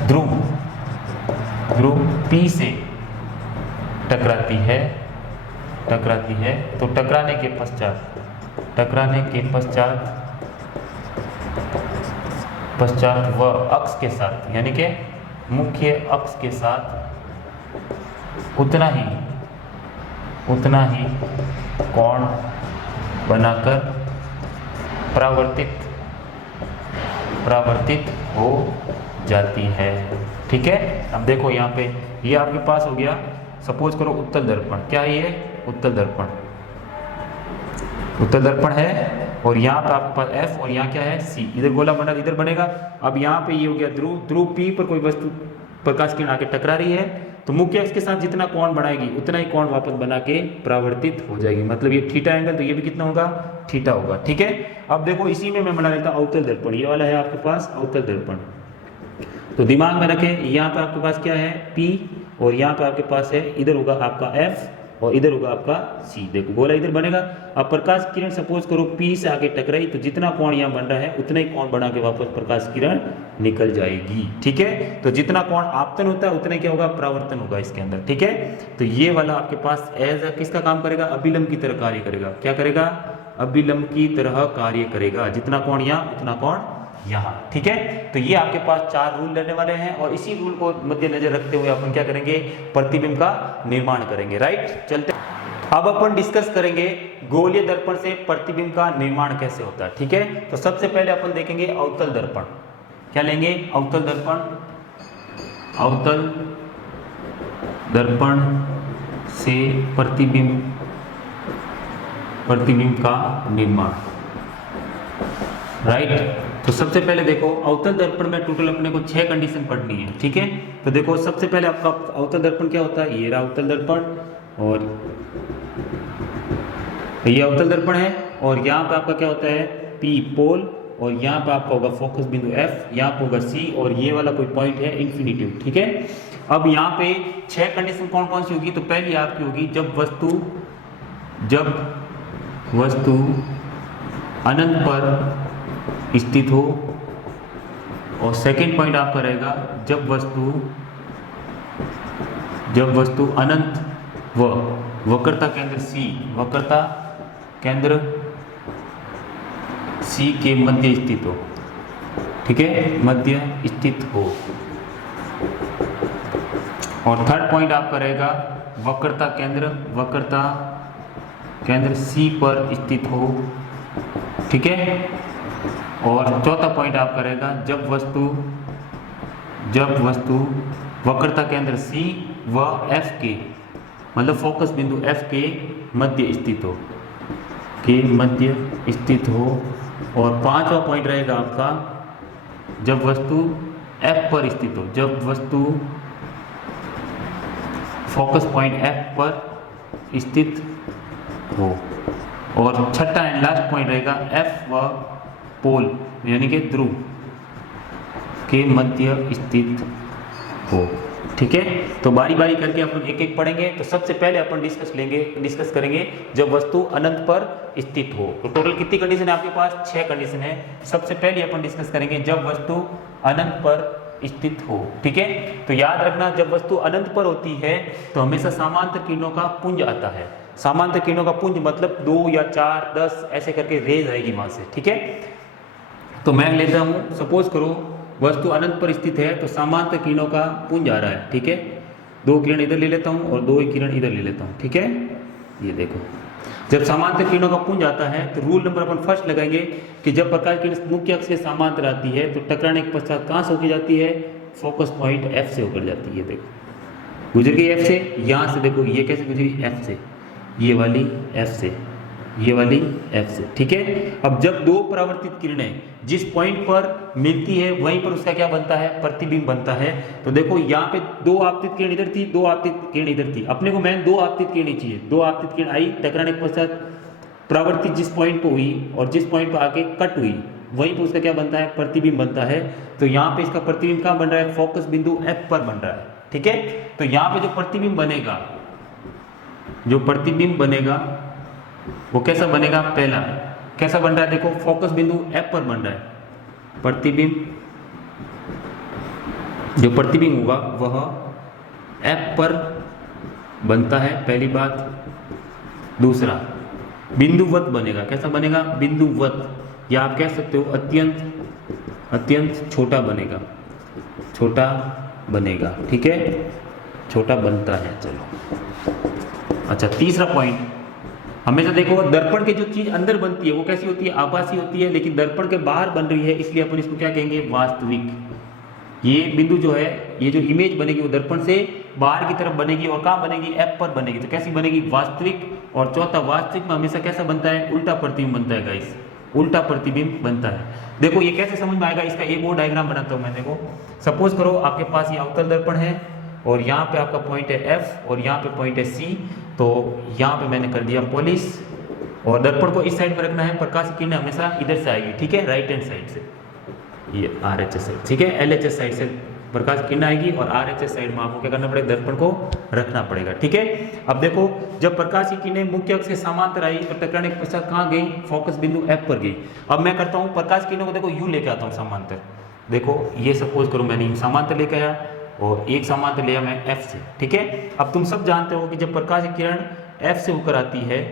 ध्रुव P से टकराती है तो टकराने के पश्चात वह अक्ष के साथ, यानी कि मुख्य अक्ष के साथ उतना ही कोण बनाकर परावर्तित हो जाती है, ठीक है। अब देखो यहाँ पे ये आपके पास हो गया, सपोज करो उत्तल दर्पण, क्या है ये, उत्तल दर्पण है, और यहाँ पे आपके पास F और यहाँ क्या है C, इधर गोला बना इधर बनेगा। अब यहाँ पे ये हो गया ध्रुव P पर कोई वस्तु प्रकाश किरण आके टकरा रही है तो मुख्य अक्ष के साथ जितना कोण बढ़ाएगी उतना ही कोण वापस बना के परावर्तित हो जाएगी। मतलब ये थीटा एंगल, तो ये भी कितना होगा, थीटा होगा। ठीक है, अब देखो इसी में मैं बना लेता हूं अवतल दर्पण। ये वाला है आपके पास अवतल दर्पण। तो दिमाग में रखें, यहाँ पे आपके पास क्या है, P, और यहाँ पे आपके पास है, इधर होगा आपका F और इधर होगा आपका C। देखो गोला इधर बनेगा। अब प्रकाश किरण सपोज करो P से आगे टकराई, तो जितना कोण यहाँ बन रहा है उतना ही कोण बना के वापस प्रकाश किरण निकल जाएगी। ठीक है, तो जितना कोण आपतन होता है उतना क्या होगा, परावर्तन होगा इसके अंदर। ठीक है, तो ये वाला आपके पास एज किसका काम करेगा, अभिलंब की तरह कार्य करेगा। क्या करेगा, अभिलंब की तरह कार्य करेगा। जितना कोण यहाँ उतना कोण यहाँ। ठीक है, तो ये आपके पास 4 रूल रहने वाले हैं और इसी रूल को मद्देनजर रखते हुए अपन क्या करेंगे, प्रतिबिंब का निर्माण करेंगे। राइट, चलते अब अपन डिस्कस करेंगे गोलीय दर्पण से प्रतिबिंब का निर्माण कैसे होता है। ठीक है, तो सबसे पहले अपन देखेंगे अवतल दर्पण। क्या लेंगे, अवतल दर्पण। अवतल दर्पण से प्रतिबिंब का निर्माण। राइट, तो सबसे पहले देखो अवतल दर्पण में टोटल अपने को 6 कंडीशन पढ़नी है। ठीक है, तो देखो सबसे पहले आपका अवतल दर्पण क्या होता है, ये रहा अवतल दर्पण, और ये अवतल दर्पण है, और यहाँ पे आपका क्या होता है, P पोल, और यहाँ पे आपका होगा फोकस बिंदु F, यहाँ पे होगा C, और ये वाला कोई पॉइंट है इन्फिनिटिव। ठीक है, अब यहाँ पे 6 कंडीशन कौन कौन सी होगी, तो पहली आपकी होगी जब वस्तु अनंत पर स्थित हो, और सेकंड पॉइंट आपका रहेगा जब वस्तु अनंत व वक्रता केंद्र C के मध्य स्थित हो। ठीक है, मध्य स्थित हो। और थर्ड पॉइंट आपका रहेगा वक्रता केंद्र C पर स्थित हो। ठीक है, और चौथा पॉइंट आपका रहेगा जब वस्तु वक्रता केंद्र C व F के, मतलब फोकस बिंदु F के मध्य स्थित हो। और पांचवा पॉइंट रहेगा आपका जब वस्तु F पर स्थित हो, जब वस्तु फोकस पॉइंट F पर स्थित हो। और छठा एंड लास्ट पॉइंट रहेगा F व पोल यानी कि ध्रुव के मध्य स्थित हो। ठीक है, तो बारी बारी करके अपन एक एक पढ़ेंगे। तो सबसे पहले अपन डिस्कस करेंगे जब वस्तु अनंत पर स्थित हो। तो टोटल कितनी कंडीशन है आपके पास, 6 कंडीशन है। सबसे पहले अपन डिस्कस करेंगे जब वस्तु अनंत पर स्थित हो। ठीक है, तो याद रखना जब वस्तु अनंत पर होती है तो हमेशा समांतर किरणों का पुंज आता है। समांतर किरणों का पुंज मतलब 2 या 4, 10 ऐसे करके रेज आएगी वहां से। ठीक है, तो मैं लेता हूँ, सपोज करो वस्तु अनंत पर स्थित है तो समांतर किरणों का पुंज आ रहा है। ठीक है, 2 किरण इधर ले लेता हूँ और 2 किरण इधर ले लेता हूँ। ठीक है, ये देखो जब समांतर किरणों का पुंज आता है तो रूल नंबर अपन फर्स्ट लगाएंगे कि जब प्रकाश किरण मुख्य अक्ष के समांतर आती है तो टकराने के पश्चात कहाँ से होकर जाती है, फोकस पॉइंट F से होकर जाती है। देखो गुजर गई F से, यहाँ से देखो ये कैसे गुजरी, F से, ये वाली F से, ये वाली F से। ठीक है, अब जब 2 परावर्तित किरणें जिस पॉइंट पर मिलती है वहीं पर उसका क्या बनता है, प्रतिबिंब बनता है। तो देखो यहाँ पे 2 आपतित किरण इधर थी, 2 आपतित किरण इधर थी। अपने को मैन 2 आपतित किरण चाहिए। 2 आपतित किरण आई, टकराने के पश्चात परावर्तित जिस पॉइंट पर हुई और जिस पॉइंट पर आके कट हुई वहीं पर उसका क्या बनता है, प्रतिबिंब बनता है। तो यहाँ पे इसका प्रतिबिंब कहाँ बन रहा है, फोकस बिंदु F पर बन रहा है। ठीक है, तो यहाँ पे जो प्रतिबिंब बनेगा वो कैसा बनेगा, पहला कैसा बन रहा है, देखो फोकस बिंदु F पर बन रहा है। प्रतिबिंब जो प्रतिबिंब होगा वह F पर बनता है, पहली बात। दूसरा बिंदुवत बनेगा, कैसा बनेगा, बिंदुवत, या आप कह सकते हो अत्यंत छोटा बनेगा। ठीक है, छोटा बनता है। चलो अच्छा, तीसरा पॉइंट, हमेशा देखो दर्पण के जो चीज अंदर बनती है वो कैसी होती है, आभासी होती है, लेकिन दर्पण के बाहर बन रही है इसलिए अपन इसको क्या कहेंगे, वास्तविक। ये बिंदु जो है, ये जो इमेज बनेगी वो दर्पण से बाहर की तरफ बनेगी और कहाँ बनेगी, F पर बनेगी। तो कैसी बनेगी, वास्तविक। और चौथा, वास्तविक में हमेशा कैसा बनता है, उल्टा प्रतिबिंब बनता है गाइस, उल्टा प्रतिबिंब बनता है। देखो ये कैसे समझ में आएगा, इसका एक और डायग्राम बनाता हूँ मैं। देखो सपोज करो आपके पास ये अवतल दर्पण है और यहाँ पे आपका पॉइंट है F और यहाँ पे पॉइंट है C। तो यहाँ पे मैंने कर दिया पुलिस, और दर्पण को इस साइड में रखना है, प्रकाश की किरण हमेशा इधर से आएगी, ठीक है, राइट हैंड साइड से, ये RHS साइड, ठीक है, LHS साइड से प्रकाश की किरण आएगी और RHS साइड में आपको क्या करना पड़ेगा, दर्पण को रखना पड़ेगा, ठीक है। अब देखो जब प्रकाश की किरणें मुख्य अक्ष के समांतर आई तो टकराने के पश्चात कहाँ गई, फोकस बिंदु F पर गई। अब मैं करता हूँ प्रकाश किरणों को देखो यूं लेके आता हूँ समांतर, देखो ये सपोज करो मैंने समांतर लेके आया और एक समांतर लिया मैं F से, ठीक है। अब तुम सब जानते हो कि जब प्रकाश की किरण F से होकर आती है,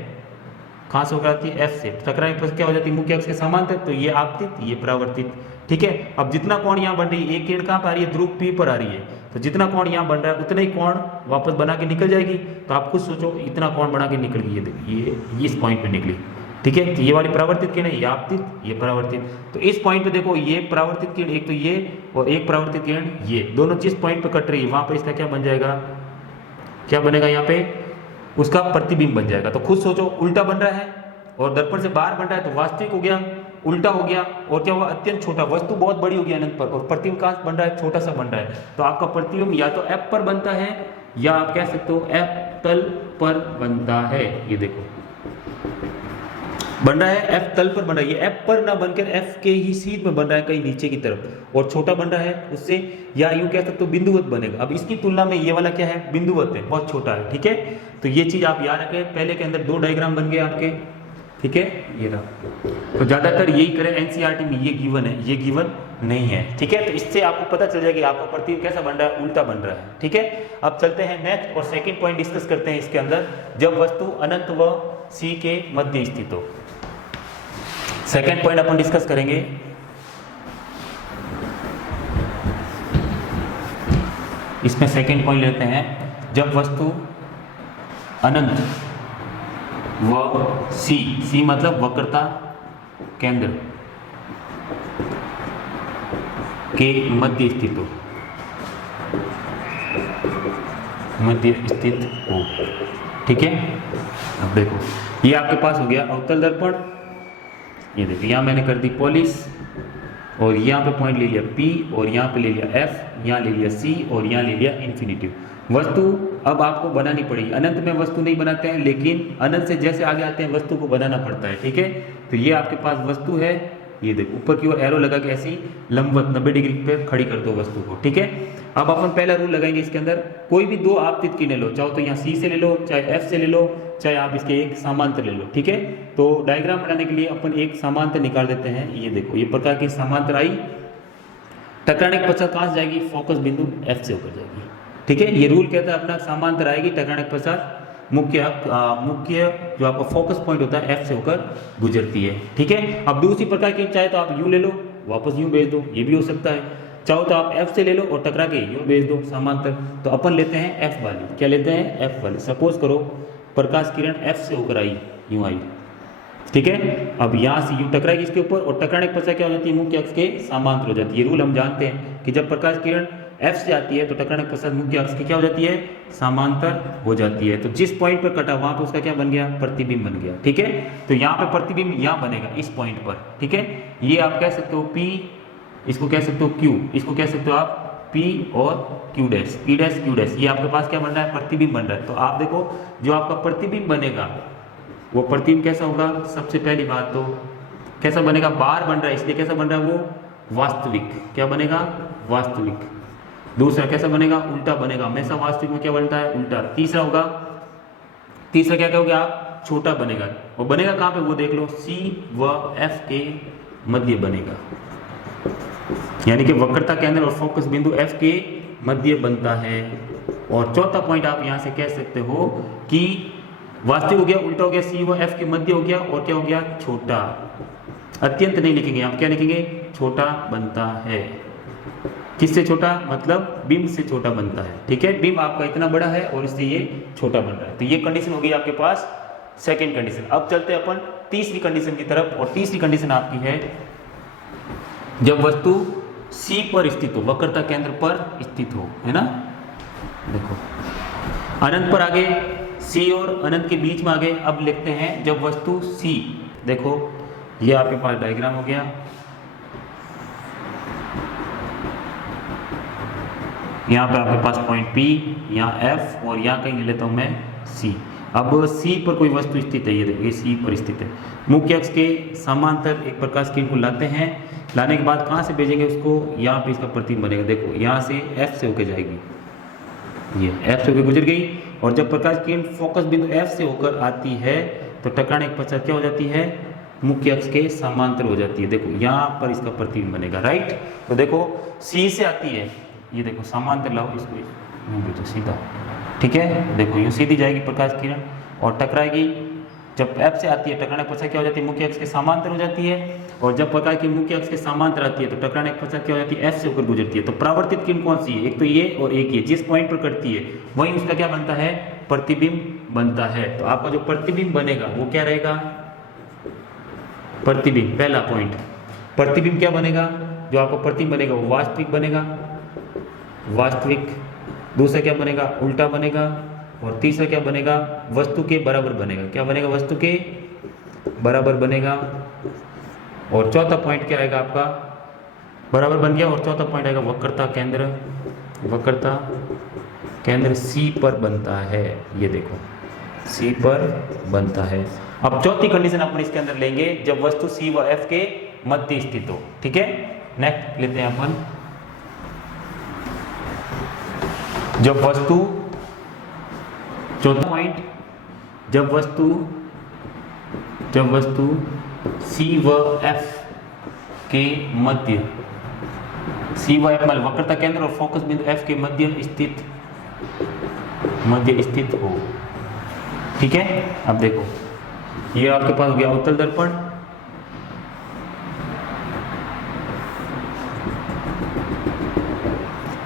कहाँ से होकर आती है, F से, टकराने पर क्या हो जाती है, मुख्य अक्ष के समांतर, तो ये आपतित, ये परावर्तित, ठीक है। अब जितना कोण यहाँ बन रही है, एक किरण कहाँ पर आ रही है, ध्रुव P पर आ रही है, तो जितना कोण यहाँ बन रहा है उतना ही कोण वापस बना के निकल जाएगी। तो आप खुद सोचो इतना कोण बना के निकल गई, ये देखिए ये इस पॉइंट पे निकली, ठीक है। तो ये वाली परावर्तित किरण, ये आपतित, ये परावर्तित। तो इस पॉइंट पे देखो ये परावर्तित किरण एक तो ये और एक परावर्तित किरण ये, दोनों जिस पॉइंट पे कट रही है वहां पे इसका क्या बन जाएगा, क्या बनेगा, यहाँ पे उसका प्रतिबिंब बन जाएगा। तो खुद सोचो उल्टा बन रहा है और दर्पण से बाहर बन रहा है, तो वास्तविक हो गया, उल्टा हो गया, और क्या हुआ, अत्यंत छोटा, वस्तु बहुत बड़ी हो गई अनंत पर, और प्रतिबिंब कहाँ बन रहा है, छोटा सा बन रहा है। तो आपका प्रतिबिंब या तो F पर बनता है या आप कह सकते हो F तल पर बनता है। ये देखो बन रहा है F तल पर बन रहा है, ये F पर ना बनकर F के ही सीध में बन रहा है, कहीं नीचे की तरफ, और छोटा बन रहा है उससे, या यूं कह सकते हो बिंदुवत बनेगा। अब इसकी तुलना में ये वाला क्या है, बिंदुवत है, बहुत छोटा है, ठीक है। तो ये चीज आप याद रखें, पहले के अंदर दो डायग्राम बन गए आपके, ठीक है, ये रहा। तो ज्यादातर यही करें एनसीईआरटी में, ये गिवन है, ये गिवन नहीं है, ठीक है। तो इससे आपको पता चल जाएगा कि आपका प्रतिबिंब कैसा बन रहा है, उल्टा बन रहा है, ठीक है। अब चलते हैं नेक्स्ट और सेकंड पॉइंट डिस्कस करते हैं इसके अंदर, जब वस्तु अनंत व C के मध्य स्थित हो। सेकंड पॉइंट अपन डिस्कस करेंगे, इसमें सेकंड पॉइंट लेते हैं, जब वस्तु अनंत व C मतलब वक्रता केंद्र के मध्य स्थित हो, मध्य स्थित हो, ठीक है। अब देखो ये आपके पास हो गया अवतल दर्पण, ये देखो यहाँ मैंने कर दी पॉलिश, और यहाँ पे पॉइंट ले लिया P, और यहाँ पे ले लिया F, यहाँ ले लिया C, और यहाँ ले लिया इन्फिनिटिव। वस्तु अब आपको बनानी पड़ेगी, अनंत में वस्तु नहीं बनाते हैं, लेकिन अनंत से जैसे आगे आते हैं वस्तु को बनाना पड़ता है, ठीक है। तो ये आपके पास वस्तु है, ये देखो ऊपर की ओर एरो लगा के ऐसी लंबवत 90 डिग्री पे खड़ी कर दो वस्तु को, ठीक है। अब अपन पहला रूल लगाएंगे इसके अंदर, कोई भी दो आपतित किरणें लो, चाहो तो यहाँ C से ले लो, चाहे F से ले लो, चाहे आप इसके एक समांतर ले लो, ठीक है। तो डायग्राम बनाने के लिए अपन एक समांतर निकाल देते हैं, ये देखो ये प्रकार की समांतर आई, टकराने के पश्चात कहाँ से जाएगी, फोकस बिंदु F से होकर जाएगी, ठीक है। ये रूल कहता है अपना समांतर आएगी, टकराने के पश्चात मुख्य जो आपका फोकस पॉइंट होता है F से होकर गुजरती है, ठीक है। अब दूसरी प्रकार की चाहे तो आप यूं ले लो, वापस यूं भेज दो, ये भी हो सकता है, चाहो तो आप F से ले लो और टकरा के यूं भेज दो समांतर। तो अपन लेते हैं F वाली, क्या लेते हैं, F वाली। सपोज करो प्रकाश किरण F से होकर आई, यूं आई, ठीक है। अब यहाँ से यूं टकराएगी इसके ऊपर, और टकराने के पश्चात क्या हो जाती है, मुख्य अक्ष के समांतर हो जाती है। ये रूल हम जानते हैं कि जब प्रकाश किरण F से आती है तो टकराने के पश्चात मुख्य अक्ष की क्या हो जाती है, समांतर हो जाती है। तो जिस पॉइंट पर कटा वहां पर उसका क्या बन गया, प्रतिबिंब बन गया, ठीक है। तो यहाँ पे प्रतिबिंब यहाँ बनेगा इस पॉइंट पर, ठीक है। ये आप कह सकते हो P, इसको कह सकते हो Q, इसको कह सकते हो आप P और Q dash, P dash Q dash, ये आपके पास क्या बन रहा है, प्रतिबिंब बन रहा है। तो आप देखो जो आपका प्रतिबिंब बनेगा वो प्रतिबिंब कैसा होगा, सबसे पहली बात तो कैसा बनेगा, बार बन रहा है इसलिए कैसा बन रहा है वो वास्तविक, क्या बनेगा, वास्तविक। दूसरा कैसा बनेगा, उल्टा बनेगा, हमेशा वास्तविक में क्या बनता है, उल्टा। तीसरा होगा, तीसरा क्या कहोगे आप, छोटा बनेगा, और बनेगा कहाँ पे वो देख लो, C व F के मध्य बनेगा, यानी कि वक्रता केंद्र और फोकस बिंदु F के मध्य बनता है। और चौथा पॉइंट आप यहाँ से कह सकते हो कि वास्तविक हो गया, उल्टा हो गया, C व F के मध्य हो गया, और क्या हो गया, छोटा। अत्यंत नहीं लिखेंगे आप, क्या लिखेंगे, छोटा बनता है। किससे छोटा, मतलब बिंब से छोटा बनता है, ठीक है। बिंब आपका इतना बड़ा है और इससे ये छोटा बन रहा है। तो ये कंडीशन हो गई आपके पास सेकंड कंडीशन। अब चलते हैं अपन तीसरी कंडीशन की तरफ, और तीसरी कंडीशन आपकी है जब वस्तु C पर स्थित हो, वक्रता केंद्र पर स्थित हो, है ना। देखो अनंत पर आगे, C और अनंत के बीच में आगे। अब लिखते हैं जब वस्तु C, देखो ये आपके पास डायग्राम हो गया, यहाँ पे आपके पास पॉइंट P, यहाँ F और यहाँ कहीं ले लेता हूँ मैं C। अब C पर कोई वस्तु स्थित है, ये देखो ये C पर स्थित है। मुख्य अक्ष के समांतर एक प्रकाश किरण को लाते हैं, लाने के बाद कहाँ से भेजेंगे उसको, यहाँ पे इसका प्रतिबिंब बनेगा। देखो यहाँ से F से होकर जाएगी, ये F से होकर गुजर गई, और जब प्रकाश किरण फोकस बिंदु F से होकर आती है तो टकराने के पश्चात क्या हो जाती है, मुख्य अक्ष के समांतर हो जाती है। देखो यहाँ पर इसका प्रतिबिंब बनेगा, राइट। तो देखो C से आती है, ये देखो समांतर लाओ इसको, यूँ भेजो सीधा, ठीक है। देखो यूँ सीधी जाएगी प्रकाश किरण और टकराएगी। जब F से आती है टकराने के पश्चात क्या हो जाती है, मुख्य अक्ष के समांतर हो जाती है। और जब प्रकाश की मुख्य अक्ष के समांतर आती है तो टकराने के पश्चात क्या हो जाती है, F से होकर गुजरती है। तो परावर्तित किरण कौन सी है, एक तो ये और एक ये, जिस पॉइंट पर कटती है वहीं उसका क्या बनता है, प्रतिबिंब बनता है। तो आपका जो प्रतिबिंब बनेगा वो क्या रहेगा, प्रतिबिंब। पहला पॉइंट प्रतिबिंब क्या बनेगा, जो आपका प्रतिबिंब बनेगा वो वास्तविक बनेगा, वास्तविक। दूसरा क्या बनेगा, उल्टा बनेगा। और तीसरा क्या बनेगा, वस्तु के बराबर बनेगा। क्या बनेगा, वस्तु के बराबर बनेगा। और चौथा पॉइंट क्या आएगा आपका, बराबर बन गया। और चौथा पॉइंट आएगा वक्रता केंद्र, वक्रता केंद्र C पर बनता है। ये देखो C पर बनता है। अब चौथी कंडीशन अपन इसके अंदर लेंगे, जब वस्तु C व F के मध्य स्थित हो, ठीक है। नेक्स्ट लेते हैं अपन, जब वस्तु, चौथा पॉइंट, जब वस्तु C व F के मध्य, C व F मतलब वक्रता केंद्र और फोकस बिंदु F के मध्य स्थित हो, ठीक है। अब देखो ये आपके पास हो गया उत्तल दर्पण,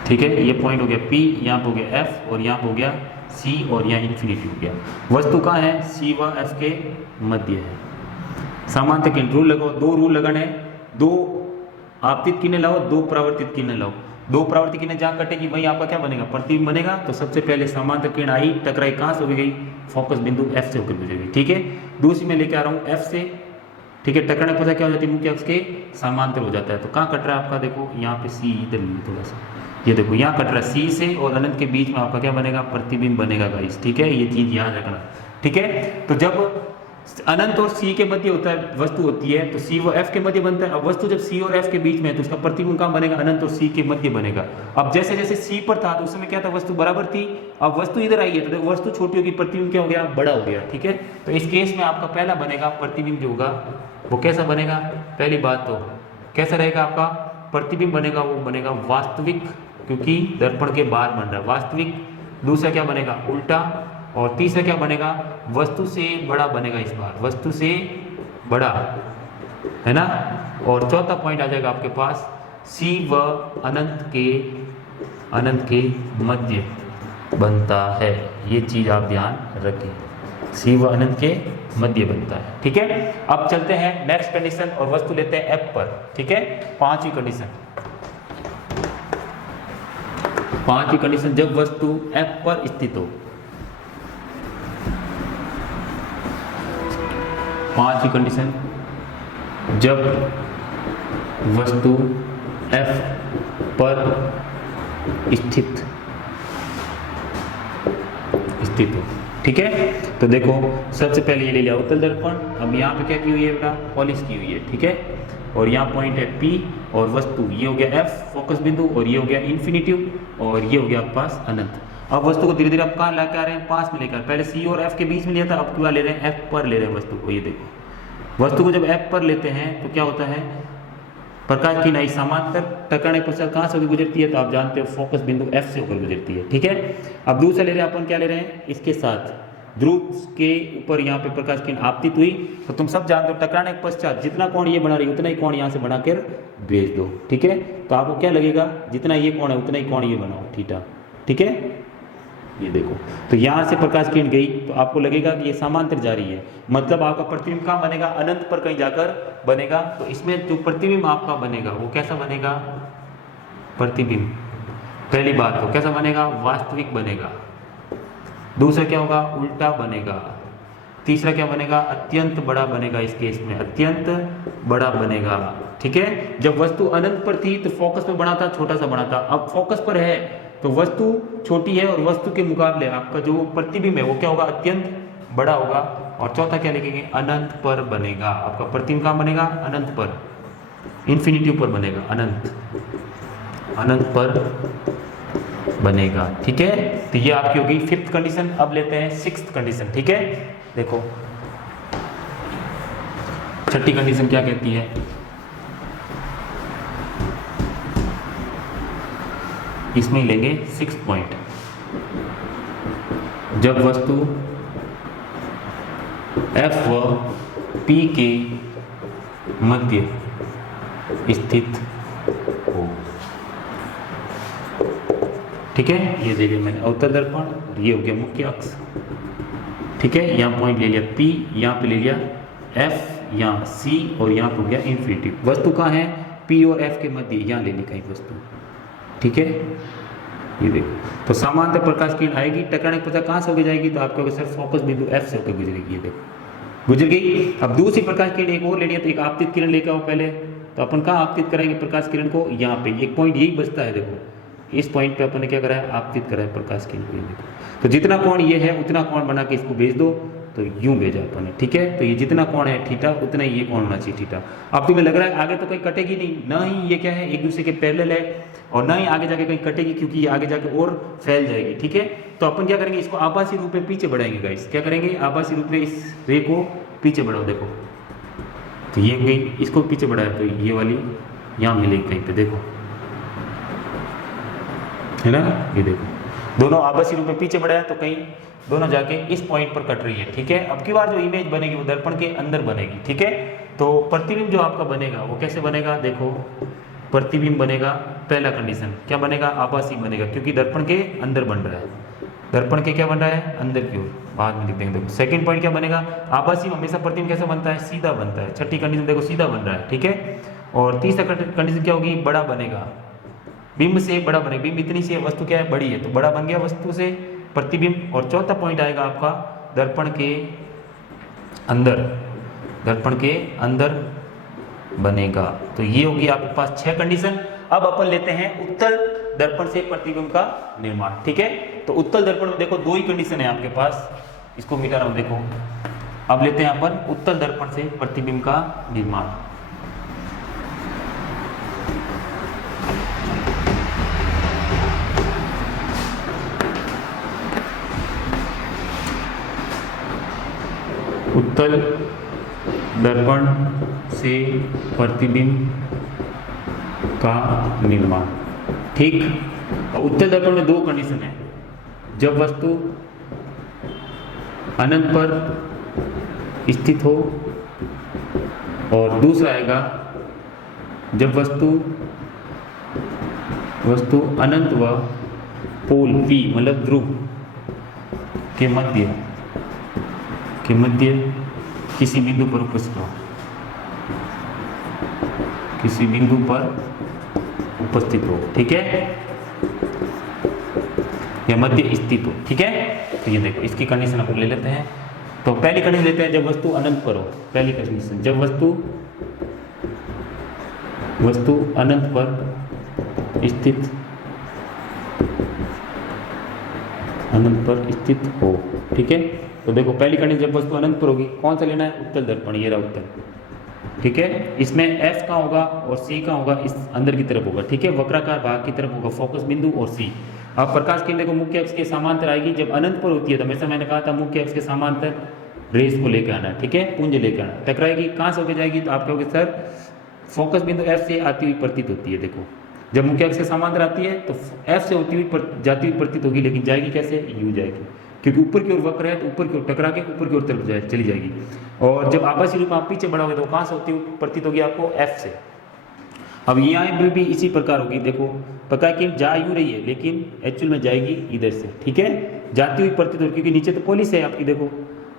ठीक है। ये पॉइंट हो गया P, यहाँ पे हो गया F और यहाँ पे हो गया C और यहाँ इन्फिनिटी हो गया। वस्तु कहाँ है, C व F के मध्य है। समांतर किरण रूल लगाओ, दो रूल लगाने हैं, दो आपतित किरणें लाओ, दो परावर्तित किरणें लाओ। दो परावर्तित किरणें जहाँ कटेगी वहीं आपका क्या बनेगा, प्रतिबिंब बनेगा। तो सबसे पहले समांतर किरण आई, टकराई, कहाँ से हो गई, फोकस बिंदु F से होकर गुजरेगी, ठीक है। दूसरी में लेके आ रहा हूँ F से, ठीक है। टकराने पर क्या हो जाती है, मुख्य अक्ष के समांतर हो जाता है। तो कहाँ कट रहा है आपका, देखो यहाँ पे C, इधर थोड़ा सा, ये देखो यहाँ कट रहा है C से, और अनंत के बीच में आपका क्या बनेगा, प्रतिबिंब बनेगा गाइस, ठीक है। ये चीज याद रखना, ठीक है। तो जब अनंत और C के मध्य होता है, वस्तु होती है, तो C व F के मध्य बनता है। अब वस्तु जब C और F के बीच में है तो उसका प्रतिबिंब कहाँ बनेगा, अनंत और C के मध्य बनेगा। अब जैसे जैसे C पर था तो उस समय क्या था, वस्तु बराबर थी। अब वस्तु इधर आई है तो देखो वस्तु छोटी होगी, प्रतिबिंब क्या हो गया, बड़ा हो गया, ठीक है। तो इस केस में आपका पहला बनेगा प्रतिबिंब जो होगा वो कैसा बनेगा, पहली बात तो कैसा रहेगा आपका प्रतिबिंब बनेगा, वो बनेगा वास्तविक, क्योंकि दर्पण के बाहर बन रहा है, वास्तविक। दूसरा क्या बनेगा, उल्टा। और तीसरा क्या बनेगा, वस्तु से बड़ा बनेगा, इस बार वस्तु से बड़ा, है ना। और चौथा पॉइंट आ जाएगा आपके पास, C व अनंत के मध्य बनता है। ये चीज आप ध्यान रखें, C व अनंत के मध्य बनता है, ठीक है। अब चलते हैं नेक्स्ट कंडीशन और वस्तु लेते हैं F पर, ठीक है। पांचवी कंडीशन, जब वस्तु F पर स्थित हो। पांचवी कंडीशन, जब वस्तु F पर स्थित हो, ठीक है। तो देखो सबसे पहले ये ले लिया उत्तल दर्पण। अब यहाँ पे क्या की हुई है बेटा, पॉलिश की हुई है, ठीक है। और यहाँ पॉइंट है P और वस्तु ये हो गया F फोकस बिंदु, और ये हो गया इन्फिनिटिव, और ये हो गया आपके पास अनंत। अब वस्तु को धीरे धीरे आप कहाँ लेकर आ रहे हैं, पास में लेकर। पहले C और F के बीच में लिया था, अब क्या ले रहे हैं, F पर ले रहे हैं वस्तु को। ये देखो वस्तु को जब F पर लेते हैं तो क्या होता है, प्रकाश की नाई समांतर, टकराने के पश्चात कहाँ से होकर गुजरती है, तो आप जानते हो फोकस बिंदु F से होकर गुजरती है, ठीक है। अब दूसरा ले रहे हैं अपन, क्या ले रहे हैं, इसके साथ ध्रुव के ऊपर यहाँ पे प्रकाश किरण आपतित हुई, तो तुम सब जानते हो टकराने के पश्चात जितना कोण ये बना रही है उतना ही कोण यहाँ से बनाकर भेज दो, ठीक है। तो आपको क्या लगेगा, जितना ये कोण है उतना ही कोण ये बनाओ, थीटा, ठीक है। ये देखो तो यहाँ से प्रकाश किरण गई तो आपको लगेगा कि ये समांतर जा रही है, मतलब आपका प्रतिबिंब कहाँ बनेगा, अनंत पर कहीं जाकर बनेगा। तो इसमें जो प्रतिबिंब आपका बनेगा वो कैसा बनेगा, प्रतिबिंब पहली बात तो कैसा बनेगा, वास्तविक बनेगा। दूसरा क्या होगा, उल्टा बनेगा। तीसरा क्या बनेगा, अत्यंत बड़ा बनेगा। इस केस में अत्यंत बड़ा बनेगा, ठीक है। जब वस्तु अनंत पर थी तो फोकस में बड़ा था, छोटा सा बड़ा था। अब फोकस पर है तो वस्तु छोटी है और वस्तु के मुकाबले आपका जो प्रतिबिंब है वो क्या होगा, अत्यंत बड़ा होगा। और चौथा क्या लिखेंगे, अनंत पर बनेगा। आपका प्रतिबिंब कहाँ बनेगा, अनंत पर, इंफिनिटी पर बनेगा, अनंत पर बनेगा। ठीक है, तो ये आपकी होगी फिफ्थ कंडीशन। अब लेते हैं सिक्स्थ कंडीशन। ठीक है, देखो छठी कंडीशन क्या कहती है, इसमें लेंगे सिक्स्थ पॉइंट। जब वस्तु F व P के मध्य स्थित हो। ठीक है, ये देखिए मैंने अवतल दर्पण और ये हो गया मुख्य अक्ष। ठीक है, यहाँ पॉइंट ले लिया P, यहाँ पे ले लिया F, यहाँ C और यहाँ पे हो गया इन्फिनिटी। वस्तु कहाँ है, P और F के मध्य, यहाँ ले ली कहीं वस्तु। ठीक है, ये देखो, तो समांतर प्रकाश किरण आएगी, टकराने के पश्चात कहाँ से होकर जाएगी, तो आपका सर फोकस बिंदु F से होकर गुजरेगी। ये देखो गुजर गई। अब दूसरी प्रकाश किरण एक और ले लिया, तो एक आपतित किरण लेकर आओ पहले। तो अपन कहाँ आपतित कराएंगे प्रकाश किरण को, यहाँ पे एक पॉइंट यही बचता है। देखो इस पॉइंट पे अपन ने क्या करा है, आपतित करा है प्रकाश किरण को। देखो तो जितना कोण ये है उतना कोण बना के इसको भेज दो, तो यूं भेजा अपन ने। ठीक है, तो ये जितना कोण है थीटा, उतना ही ये कोण होना चाहिए थीटा। अब तुम्हें लग रहा है आगे तो कहीं कटेगी नहीं, ना ही ये क्या है एक दूसरे के पैरेलल है, और ना ही आगे जाके कहीं कटेगी, क्योंकि ये आगे जाके और फैल जाएगी। ठीक है, तो अपन क्या करेंगे, इसको आभासी रूप में पीछे बढ़ाएंगे गाइस। क्या करेंगे, आभासी रूप में इस रे को पीछे बढ़ाओ। देखो तो ये गई, इसको पीछे बढ़ाया तो ये वाली यहाँ मिलेगी कहीं पे, देखो है ना, ये देखो दोनों आभासी रूप में पीछे बढ़ाया तो कहीं दोनों जाके इस पॉइंट पर कट रही है। ठीक है, अब की बार जो इमेज बनेगी वो दर्पण के अंदर बनेगी। ठीक है, तो प्रतिबिंब जो आपका बनेगा वो कैसे बनेगा, देखो प्रतिबिंब बनेगा, पहला कंडीशन क्या बनेगा, आभासी बनेगा, क्योंकि दर्पण के अंदर बन रहा है। दर्पण के क्या बन रहा है, अंदर की ओर, बाद में लिख देंगे। देखो सेकंड पॉइंट क्या बनेगा, आभासी हमेशा प्रतिबिंब कैसे बनता है, सीधा बनता है। छठी कंडीशन देखो सीधा बन रहा है। ठीक है, और तीसरा कंडीशन क्या होगी, बड़ा बनेगा, बिंब से बड़ा बनेगा। बिंब इतनी सी है, वस्तु क्या है, बड़ी है, तो बड़ा बन गया वस्तु से प्रतिबिंब। और चौथा पॉइंट आएगा आपका दर्पण के अंदर, दर्पण के अंदर बनेगा। तो ये होगी आपके पास 6 कंडीशन। अब अपन लेते हैं उत्तल दर्पण से प्रतिबिंब का निर्माण। ठीक है, तो उत्तल दर्पण में देखो 2 ही कंडीशन है आपके पास, इसको मिटा रहा हूं। देखो अब लेते हैं अपन उत्तल दर्पण से प्रतिबिंब का निर्माण। उत्तल दर्पण से प्रतिबिंब का निर्माण। ठीक, उत्तल दर्पण में 2 कंडीशन है, जब वस्तु अनंत पर स्थित हो, और दूसरा आएगा जब वस्तु अनंत व पोल P मतलब ध्रुव के मध्य किसी बिंदु पर उपस्थित हो, किसी बिंदु पर उपस्थित हो। ठीक है, या मध्य स्थित हो। ठीक है, तो ये देखो इसकी कंडीशन अपन ले लेते हैं। तो पहली कंडीशन लेते हैं जब वस्तु अनंत पर हो। पहली कंडीशन जब वस्तु अनंत पर स्थित हो। ठीक है, तो देखो पहली कंडीशन जब वस्तु अनंत पर होगी, कौन सा लेना है, उत्तल दर्पण, ये रहा उत्तल। ठीक है, इसमें F कहाँ होगा और C कहाँ होगा, इस अंदर की तरफ होगा। ठीक है, वक्राकार भाग की तरफ होगा फोकस बिंदु और C। अब प्रकाश किरण को मुख्य अक्ष के समांतर आएगी। जब अनंत पर होती है तो हमेशा मैंने कहा था मुख्य अक्ष के समांतर रेस को लेकर आना। ठीक है, पुंज लेकर आना, टकराएगी कहाँ से होकर जाएगी, तो आप कहोगे सर फोकस बिंदु F से आती हुई प्रतीत होती है। देखो जब मुख्य अक्ष के समांतर आती है तो F से होती हुई जाती हुई प्रतीत होगी, लेकिन जाएगी कैसे, यू जाएगी, क्योंकि ऊपर की ओर वक्र है तो ऊपर की ओर टकरा के ऊपर की ओर चली जाएगी। और जब आभासी रूप में आप पीछे बढ़ोगे तो कहाँ से होती हुई प्रतीत होगी आपको, F से। अब यहाँ भी इसी प्रकार होगी। देखो पता है कि जा यूँ रही है, लेकिन एक्चुअल में जाएगी इधर से। ठीक है, जाती हुई प्रतीत होगी, क्योंकि नीचे तो पोलिस है आपकी। देखो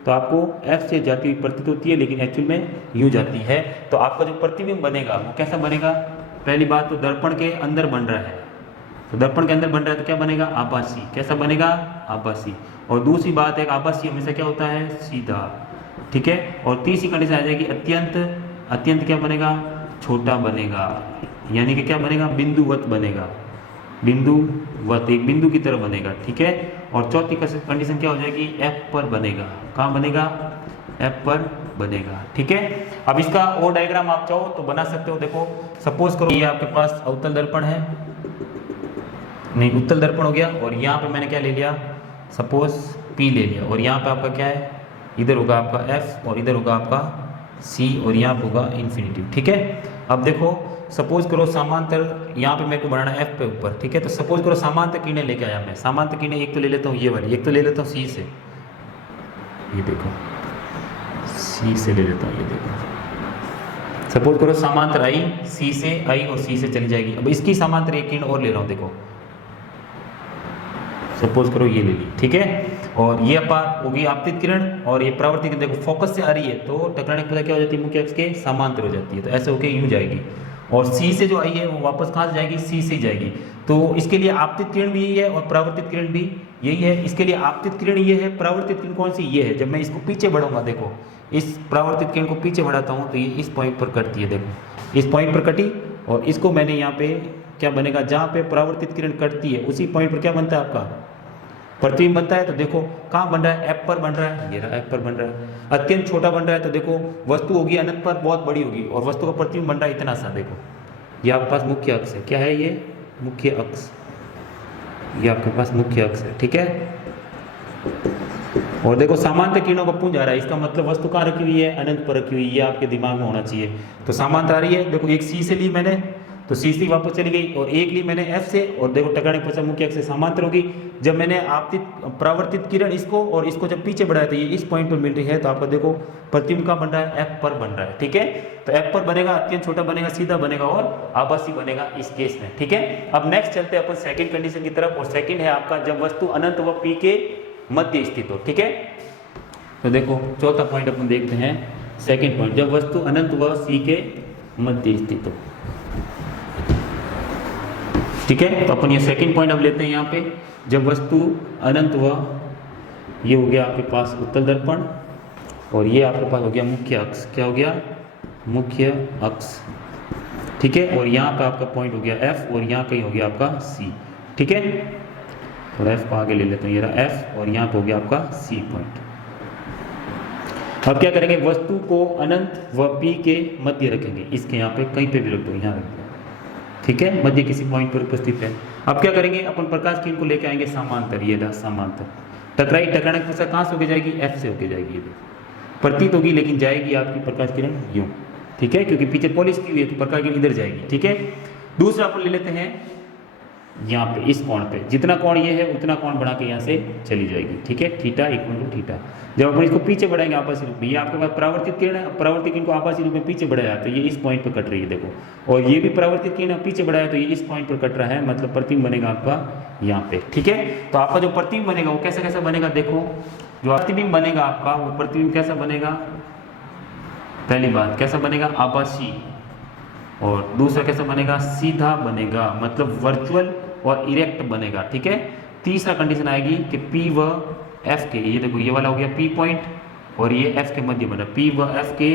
तो आपको F से जाती हुई प्रतीत होती है, लेकिन एक्चुअल में यूँ जाती है। तो आपका जो प्रतिबिंब बनेगा वो कैसा बनेगा, पहली बात तो दर्पण के अंदर बन रहा है, तो दर्पण के अंदर बन रहा है तो क्या बनेगा, आभासी। कैसा बनेगा, आभासी। और दूसरी बात है आभासी हमेशा क्या होता है, सीधा। ठीक है, और तीसरी कंडीशन आ जाएगी अत्यंत क्या बनेगा, छोटा बनेगा, यानी कि क्या बनेगा, बिंदुवत बनेगा। बिंदुवत, एक बिंदु की तरह बनेगा, ठीक है। और चौथी कंडीशन क्या हो जाएगी, एफ पर बनेगा। कहाँ बनेगा, एफ पर बनेगा, ठीक है। अब इसका और डायग्राम आप चाहो तो बना सकते हो। देखो सपोज करो ये आपके पास अवतल दर्पण है, नहीं उत्तल दर्पण हो गया, और यहाँ पे मैंने क्या ले लिया, सपोज P ले लिया, और यहाँ पे आपका क्या है, इधर होगा आपका F और इधर होगा आपका C और यहाँ पे होगा इन्फिनिटी, ठीक है। अब देखो सपोज करो समांतर, यहाँ पे मेरे को बनाना F पे ऊपर, ठीक है। तो सपोज करो समांतर किरणें लेके आया मैं, समांतर किरणें एक तो ले लेता हूँ ये वाली, एक तो ले लेता हूँ C से, ये देखो C से ले लेता हूँ, ये देखो सपोज करो समांतर आई C से, आई और C से चली जाएगी। अब इसकी समांतर एक किरण और ले रहा हूँ, देखो सपोज करो ये ले ली, ठीक है। और ये होगी आपतित किरण और ये परावर्तित किरण, देखो फोकस से आ रही है तो टकराने की क्या हो जाती है, मुख्य अक्ष के समांतर हो जाती है, तो ऐसे होके यूं जाएगी। और C से जो आई है वो वापस कहाँ से जाएगी, C से जाएगी। तो इसके लिए आपतित किरण भी यही है और परावर्तित किरण भी यही है। इसके लिए आपतित किरण ये है, परावर्तित किरण कौन सी, ये है। जब मैं इसको पीछे बढ़ाऊंगा, देखो इस परावर्तित किरण को पीछे बढ़ाता हूँ तो ये इस पॉइंट पर कटती है, देखो इस पॉइंट पर कटी, और इसको मैंने यहाँ पे क्या बनेगा, जहाँ पे परावर्तित किरण कटती है उसी पॉइंट पर क्या बनता है, आपका प्रतिबिंब बनता है। तो देखो कहाँ बन रहा है, एफ पर बन रहा है, ये रहा एफ पर बन रहा है। अत्यंत छोटा बन रहा है तो देखो वस्तु होगी अनंत पर बहुत बड़ी होगी, और वस्तु का प्रतिबिंब बन रहा है इतना सा, देखो ये आपके पास मुख्य अक्ष है। क्या है ये, मुख्य अक्ष, ये आपके पास मुख्य अक्ष है, ठीक है। और देखो समांतर किरणों का पुंज आ रहा है, इसका मतलब वस्तु कहाँ रखी हुई है, अनंत पर रखी हुई है, ये आपके दिमाग में होना चाहिए। तो समांतर आ रही है, देखो एक C से ली मैंने तो C से वापस चली गई, और एक ली मैंने F से, और देखो टकराने के पश्चात मुख्य अक्ष से समांतर होगी। जब मैंने आपतित परावर्तित किरण इसको और इसको जब पीछे बढ़ाया तो ये इस पॉइंट पर मिल रही है, तो आपका देखो प्रतिबिंब का बन रहा है, F पर बन रहा है, ठीक है। तो F पर बनेगा, अत्यंत छोटा बनेगा, सीधा बनेगा और आभासी बनेगा इस केस में, ठीक है। अब नेक्स्ट चलते हैं अपन सेकंड कंडीशन की तरफ, और सेकंड है आपका जब वस्तु अनंत व P के मध्य स्थित हो, ठीक है। तो देखो चौथा पॉइंट अपन देखते हैं, सेकंड पॉइंट, जब वस्तु अनंत व C के मध्य स्थित हो, ठीक है। तो अपन ये सेकंड पॉइंट अब लेते हैं यहाँ पे, जब वस्तु अनंत व, ये हो गया आपके पास उत्तल दर्पण, और ये आपके पास हो गया मुख्य अक्ष, क्या हो गया, मुख्य अक्ष, ठीक है। और यहाँ पे आपका पॉइंट हो गया F, और यहाँ कहीं हो गया आपका C, ठीक है। थोड़ा F को आगे ले लेते हैं, ये रहा F और यहाँ पे हो गया आपका C पॉइंट। अब क्या करेंगे, वस्तु को अनंत व P के मध्य रखेंगे, इसके यहाँ पे कहीं पे भी रख दो, यहाँ रख दो, ठीक है, मध्य किसी पॉइंट पर उपस्थित है। अब क्या करेंगे, अपन प्रकाश किरण को लेके आएंगे समांतर, ये रहा समांतर, टकराने के पश्चात कहाँ से होके जाएगी, F से होके जाएगी, प्रतीत होगी लेकिन जाएगी आपकी प्रकाश किरण यूं, ठीक है, क्योंकि पीछे पॉलिश की हुई है तो प्रकाश किरण इधर जाएगी, ठीक है। दूसरा अपन ले लेते हैं यहाँ पे, इस कोण पे, जितना कोण ये है उतना कोण बढ़ा के यहाँ से चली जाएगी, ठीक है, थीटा इक्वल टू थीटा। जब अपन इसको पीछे बढ़ाएंगे आभासी रूप में, ये आपके पास परावर्तित किरण है, परावर्तित किरण को आभासी रूप में पीछे बढ़ाया तो ये इस पॉइंट पर कट रही है, देखो, और ये भी परावर्तित किरण पीछे बढ़ाया तो ये इस पॉइंट पर कट रहा है, मतलब प्रतिबिंब बनेगा आपका यहाँ पे, ठीक है। तो आपका जो प्रतिबिंब बनेगा वो कैसा कैसा बनेगा, देखो जो प्रतिबिंब बनेगा आपका वो प्रतिबिंब कैसा बनेगा, पहली बात कैसा बनेगा, आभासी, और दूसरा कैसा बनेगा, सीधा बनेगा, मतलब वर्चुअल और इरेक्ट बनेगा, ठीक है। तीसरा कंडीशन आएगी कि P व F के, ये देखो ये वाला हो गया P पॉइंट और ये F के मध्य बना, P व F के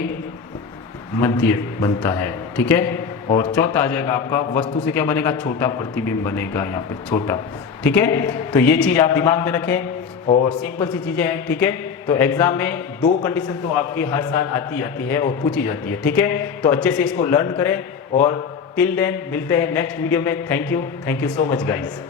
मध्य बनता है, ठीक है। और चौथा आ जाएगा आपका वस्तु से क्या बनेगा, छोटा प्रतिबिंब बनेगा यहाँ पे, छोटा, ठीक है। तो ये चीज़ आप दिमाग में रखें और सिंपल सी चीज़ें हैं, ठीक है। तो एग्जाम में दो कंडीशन तो आपकी हर साल आती है और पूछी जाती है, ठीक है। तो अच्छे से इसको लर्न करें, और टिल देन मिलते हैं नेक्स्ट वीडियो में। Thank you so much guys.